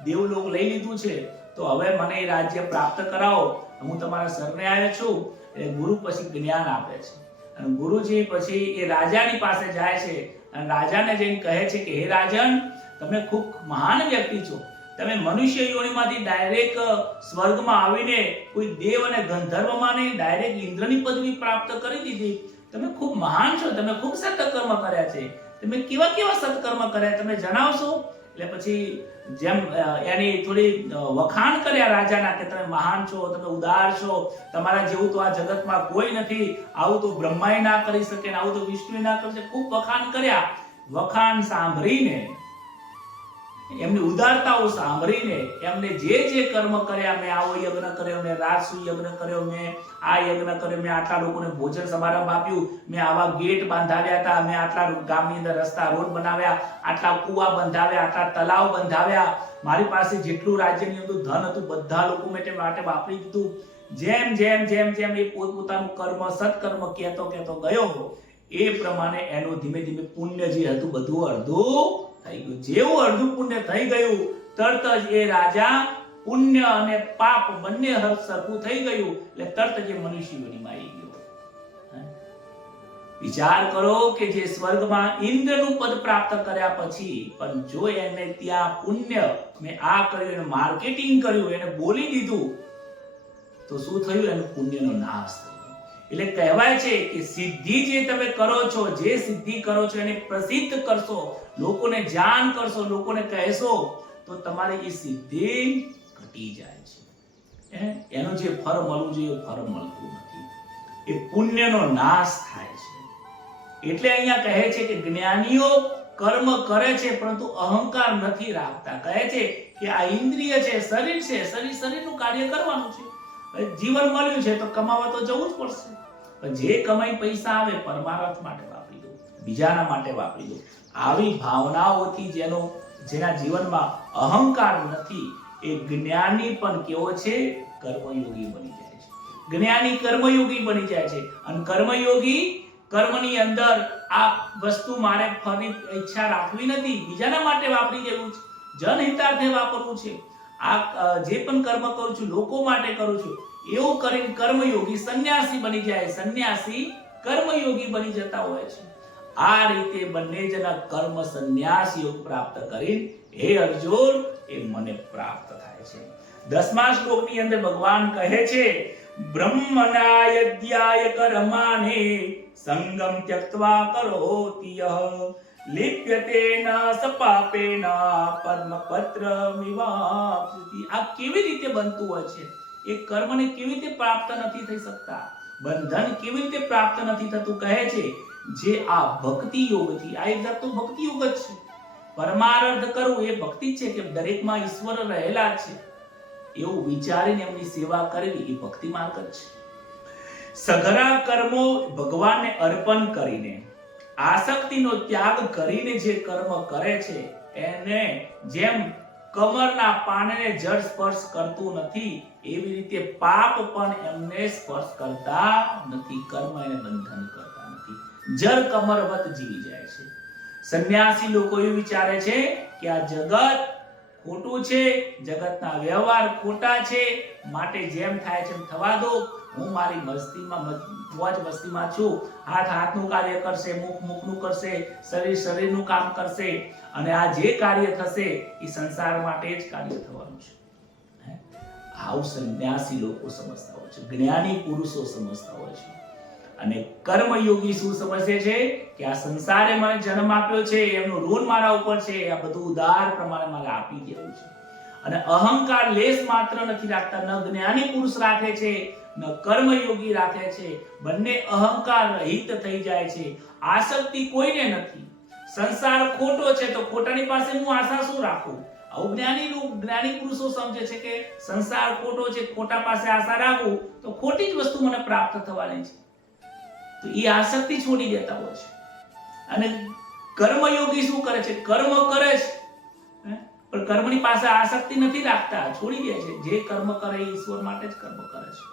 દેવલોક લઈ લીધું છે, તો હવે મને એ રાજ્ય પ્રાપ્ત કરાવો, હું તમારા શરણે આવ્યો છું. એટલે ગુરુ પછી જ્ઞાન આપે છે અને ગુરુજી પછી એ રાજાની પાસે જાય છે અને રાજાને જઈને કહે છે કે હે રાજન, તમે ખૂબ મહાન વ્યક્તિ છો, તમે મનુષ્ય યોનિમાંથી ડાયરેક્ટ સ્વર્ગમાં આવીને કોઈ દેવ અને ગંધર્વમાં નહીં, ડાયરેક્ટ ઇન્દ્રની પદવી પ્રાપ્ત કરી દીધી. તમે ખૂબ મહાન છો, તમે ખૂબ સત્કર્મ કર્યા છે. તમે કેવા કેવા સત્કર્મ કર્યા તમે જણાવશો? એટલે પછી જેમ એની થોડી વખાણ કર્યા રાજાના કે તમે મહાન છો, તમે ઉદાર છો, તમારા જેવું તો આ જગતમાં કોઈ નથી, આવું તો બ્રહ્માએ ના કરી શકે, આવું તો વિષ્ણુએ ના કરી શકે. ખૂબ વખાણ કર્યા. વખાણ સાંભળીને, એમની ઉદારતાઓ સાંભળીને, એમને જે જે કર્મ કર્યા, મેં આવો યજ્ઞ કર્યો, મેં રાજસુ યજ્ઞ કર્યો, મેં આ યજ્ઞ કર્યો, મેં આટલા લોકોને ભોજન સમારંભ આપ્યું, મેં આવા ગેટ બાંધાવ્યા હતા, મેં આટલા ગામની અંદર રસ્તા રોડ બનાવ્યા, આટલા કુવા બંધાવ્યા, આટલા તલાવ બંધાવ્યા, મારી પાસે જેટલું રાજ્યની અંદર ધન હતું બધા લોકો માટે વાપરી દીધું. જેમ જેમ જેમ જેમ એ પોતપોતાનું કર્મ સત્કર્મ કહેતો ગયો, એ પ્રમાણે એનું ધીમે ધીમે પુણ્ય જે હતું બધું અડધું થઈ ગયું. જેવું અડધું પુણ્ય થઈ ગયું, તરત જ એ રાજા પુણ્ય અને પાપ બંને સરખું થઈ ગયું, એટલે તરત જ મનુષ્ય યોનિમાં આવી ગયો. વિચાર કરો કે જે સ્વર્ગમાં ઇન્દ્રનું પદ પ્રાપ્ત કર્યા પછી પણ જો એને ત્યાં પુણ્ય મેં આ કર્યું, એને માર્કેટિંગ કર્યું, એને બોલી દીધું, તો શું થયું? એનું પુણ્યનો નાશ થયો. એટલે કહેવાય છે કે સિદ્ધિ જે તમે કરો છો, જે સિદ્ધિ કરો છો એને પ્રસિદ્ધ કરશો, લોકોને જાણ કરશો, લોકોને કહેશો, તો તમારી એ સિદ્ધિ ઘટી જાય છે. એનું જે ફળ મળવું જોઈએ એ ફળ મળતું નથી. એ પુણ્યનો નાશ થાય છે. એટલે અહીંયા કહે છે કે જ્ઞાનીઓ કર્મ કરે છે પરંતુ અહંકાર નથી રાખતા. કહે છે કે આ ઇન્દ્રિય છે, શરીર છે, શરીરનું કાર્ય કરવાનું છે. જીવન મળ્યું છે તો કમાવા તો જવું જ પડશે. પણ જે કમાઈ પૈસા આવે પરમાર્થ માટે વાપરી દો, બીજાના માટે વાપરી દો. આવી ભાવનાઓથી જેના જીવનમાં અહંકાર નથી, એ જ્ઞાની પણ કેવો છે? કર્મયોગી બની જાય છે. જ્ઞાની કર્મયોગી બની જાય છે. અને કર્મયોગી કર્મની અંદર આ વસ્તુ મારે ફરી ઈચ્છા રાખવી નથી, બીજાના માટે વાપરી દેવું છે, જનહિતાર્થે વાપરવું છે. આ જે પણ કર્મ કરું છું લોકો માટે કરું છું, એવું કરીને કર્મયોગી સંન્યાસી બની જાય. સંન્યાસી કર્મયોગી બની જતા હોય છે. આ રીતે બંને જણા કર્મ સંન્યાસ યોગ પ્રાપ્ત કરી હે અર્જુન એ મને પ્રાપ્ત થાય છે. 10મા શ્લોકની અંદર ભગવાન કહે છે બ્રહ્મણા યજ્ઞાય કર્માને સંગમ ત્યક્ત્વા કરોતિ યઃ લિપ્યતે ન સપાપેન પદ્મપત્રમિવાપ્સ્યતિ. આ કેવી રીતે બનતું હોય છે? એ કર્મને કેવી રીતે પ્રાપ્ત નથી થઈ શકતા, બંધન કેવી રીતે પ્રાપ્ત નથી થતું? કહે છે જે આ ભક્તિ યોગથી, આ એક જાતનો ભક્તિ યોગ જ છે. પરમાર્થ કરવું એ ભક્તિ છે કે દરેકમાં ઈશ્વર રહેલા છે એવું વિચારીને એમની સેવા કરવી એ ભક્તિ માર્ગ જ છે. સઘળા કર્મો ભગવાનને અર્પણ કરીને, આસક્તિનો ત્યાગ કરીને જે કર્મ કરે છે એને જેમ કમરના પાનને જળ સ્પર્શ કરતું નથી એવી રીતે પાપ પણ એમને સ્પર્શ કરતા નથી, કર્મ એને બંધન કરતા નથી, જળ કમરવત જીવી જાય છે. સંન્યાસી લોકો એવું વિચારે છે કે આ જગત ખોટું છે, જગતના વ્યવહાર ખોટા છે, માટે જેમ થાય છે એમ થવા દો, હું મારી મોજ મસ્તીમાં છું. હાથ હાથનું કાર્ય કરશે, મુખ મુખનું કરશે, શરીર શરીરનું કામ કરશે, અને આ જે કાર્ય થશે એ સંસાર માટે જ કાર્ય થવાનું છે. આવું સંન્યાસી લોકો સમજતા હોય છે, જ્ઞાની પુરુષો સમજતા હોય છે. અને કર્મયોગી શું સમજે છે કે આ સંસારે મને જન્મ આપ્યો છે, એમનું ઋણ મારા ઉપર છે, આ બધું ઉદાર પ્રમાણે મારે આપી દેવું છે. અને અહંકાર લેશ માત્ર નથી રાખતા, ન જ્ઞાની પુરુષ રાખે છે ન કર્મયોગી રાખે છે. બંને અહંકાર રહિત થઈ જાય છે. આસક્તિ કોઈને નથી. સંસાર ખોટો છે તો ખોટાની પાસે હું આશા શું રાખું? આવું જ્ઞાની પુરુષો સમજે છે કે સંસાર ખોટો છે, ખોટા પાસે આશા રાખું તો ખોટી જ વસ્તુ મને પ્રાપ્ત થવાની છે, તો એ આસક્તિ છોડી દેતા હોય છે. અને કર્મયોગી શું કરે છે? કર્મ કરે છે પણ કર્મની પાસે આસક્તિ નથી રાખતા, છોડી દે છે. જે કર્મ કરે એ ઈશ્વર માટે જ કર્મ કરે છે,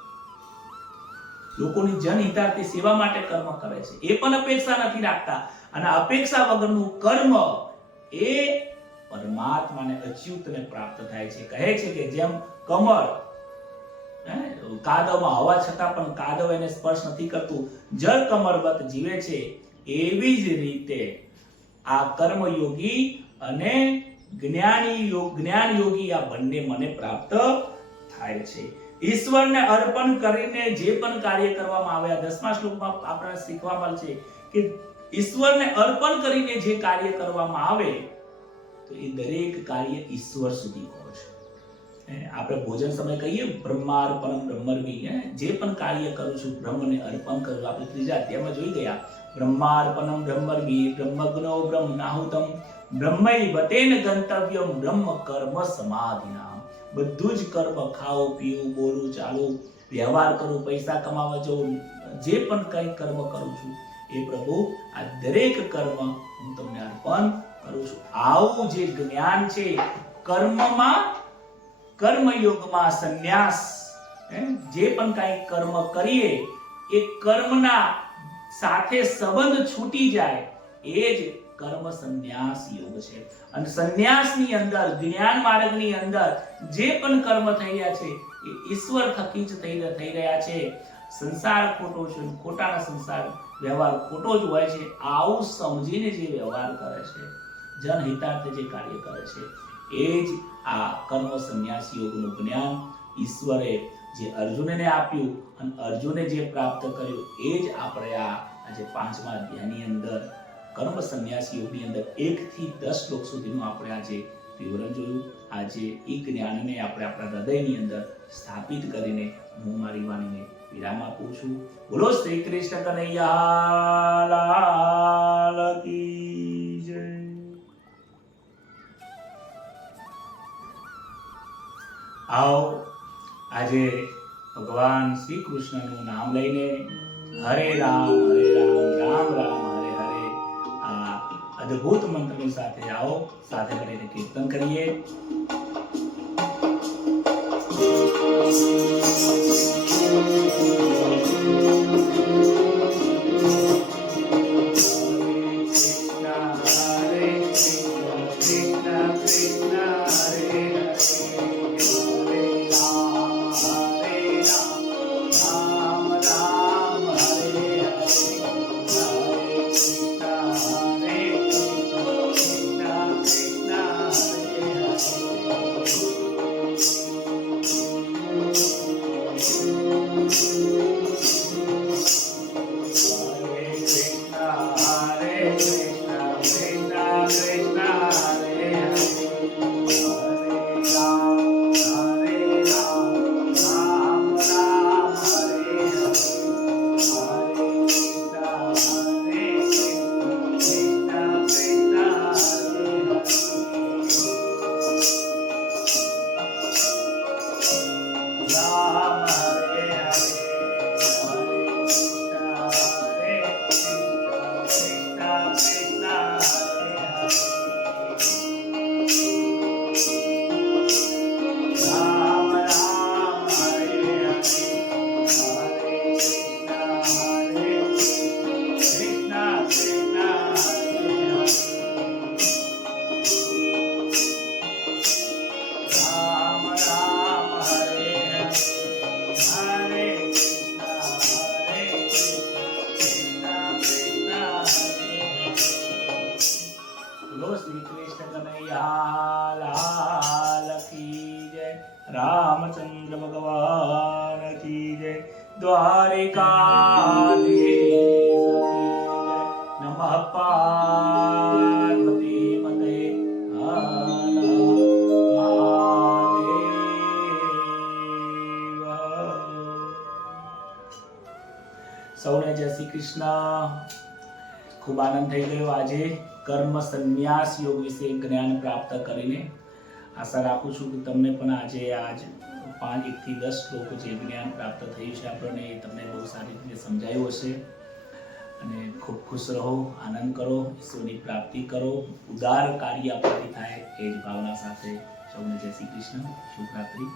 લોકોની જનહિતાર્થી સેવા માટે કર્મ કરે છે, એ પણ અપેક્ષા નથી રાખતા. અને અપેક્ષા વગરનું કર્મ એ પરમાત્માને અચ્યુતને પ્રાપ્ત થાય છે. કહે છે કે જેમ કમળ કાદવમાં હોવા છતાં પણ કાદવ એને સ્પર્શ નથી કરતું, જળ કમરવત જીવે છે, એવી જ રીતે આ કર્મયોગી અને જ્ઞાન યોગી આ બંને મને પ્રાપ્ત થાય છે. ઈશ્વરને અર્પણ કરીને જે પણ કાર્ય કરવામાં આવે, આ 10મા શ્લોકમાં આપણે શીખવા મળશે કે ઈશ્વરને અર્પણ કરીને જે કાર્ય કરવામાં આવે તો એ દરેક કાર્ય ઈશ્વર સુધી પહોંચે. આપણે ભોજન સમય કહીએ બ્રહ્માર્પણમ બ્રહ્મર્વિ, જે પણ કાર્ય કરું છું બ્રહ્મને અર્પણ કરું. આપણે ત્રીજા અધ્યાયમાં જોઈ ગયા બ્રહ્માર્પણમ બ્રહ્મર્વિ બ્રહ્મગ્નો બ્રહ્મનાહુતમ બ્રહ્મૈવતેન ગંતવ્યમ બ્રહ્મ કર્મ સમાધિના. બધું જ કર્મ, ખાવું પીવું બોલવું ચાલવું વ્યવહાર કરું પૈસા કમાવા જવું, જે પણ કઈ કર્મ કરું છું એ પ્રભુ આ દરેક કર્મ હું તમને અર્પણ કરું છું. આવું જે જ્ઞાન છે કર્મમાં, કર્મયોગમાં સંન્યાસ, જે પણ કઈ કર્મ કરીએ એ કર્મના સાથે સંબંધ છૂટી જાય એ જ કર્મ સંન્યાસ યોગ છે. અને સંન્યાસની અંદર, જ્ઞાન માર્ગની અંદર જે પણ કર્મ થઈ રહ્યા છે એ ઈશ્વર થકી જ થઈ રહ્યા છે. સંસાર ખોટો છે, ખોટાના સંસાર વ્યવહાર ખોટો જ હોય છે. આવું સમજીને જે વ્યવહાર કરે છે, જનહિતાર્થે જે કાર્ય કરે છે એ જ આ કર્મ સંન્યાસ યોગનું જ્ઞાન ઈશ્વરે જે અર્જુનને આપ્યું અને અર્જુને જે પ્રાપ્ત કર્યું એ જ આપણે આજે 5મા અધ્યાયની અંદર કર્મ સંન્યાસ યોગની અંદર 1 થી 10 શ્લોક સુધીનું આપણે આજે વિવરણ જોયું. આજે એ જ્ઞાનને આપણે આપણા હૃદયની અંદર સ્થાપિત કરીને હું મારી વાણીને વિરામ આપું છું. બોલો શ્રી કૃષ્ણ કનૈયા લાલ કી જય. આવો આજે ભગવાન શ્રી કૃષ્ણનું નામ લઈને હરે રામ રામ રામ હરે હરે આ અદ્ભુત મંત્રની સાથે આવો, સાથે મળીને કીર્તન કરીએ. रामचंद्र भगवान की जय, द्वारिकाधीश की जय, नमः पार्वती पते हर महादेव। સૌને જય શ્રી કૃષ્ણ. ખૂબ આનંદ થઈ ગયો આજે કર્મ સંન્યાસ યોગ વિશે જ્ઞાન પ્રાપ્ત કરીને. આશા રાખું છું કે તમને પણ આજે 1 થી 10 શ્લોક જે જ્ઞાન પ્રાપ્ત થયું છે આપણને એ તમને બહુ સારી રીતે સમજાયું હશે. અને ખૂબ ખુશ રહો, આનંદ કરો, ઈશ્વરની પ્રાપ્તિ કરો, ઉદાર કાર્ય આપણાથી થાય એ જ ભાવના સાથે સૌને જય શ્રી કૃષ્ણ. શુભરાત્રી.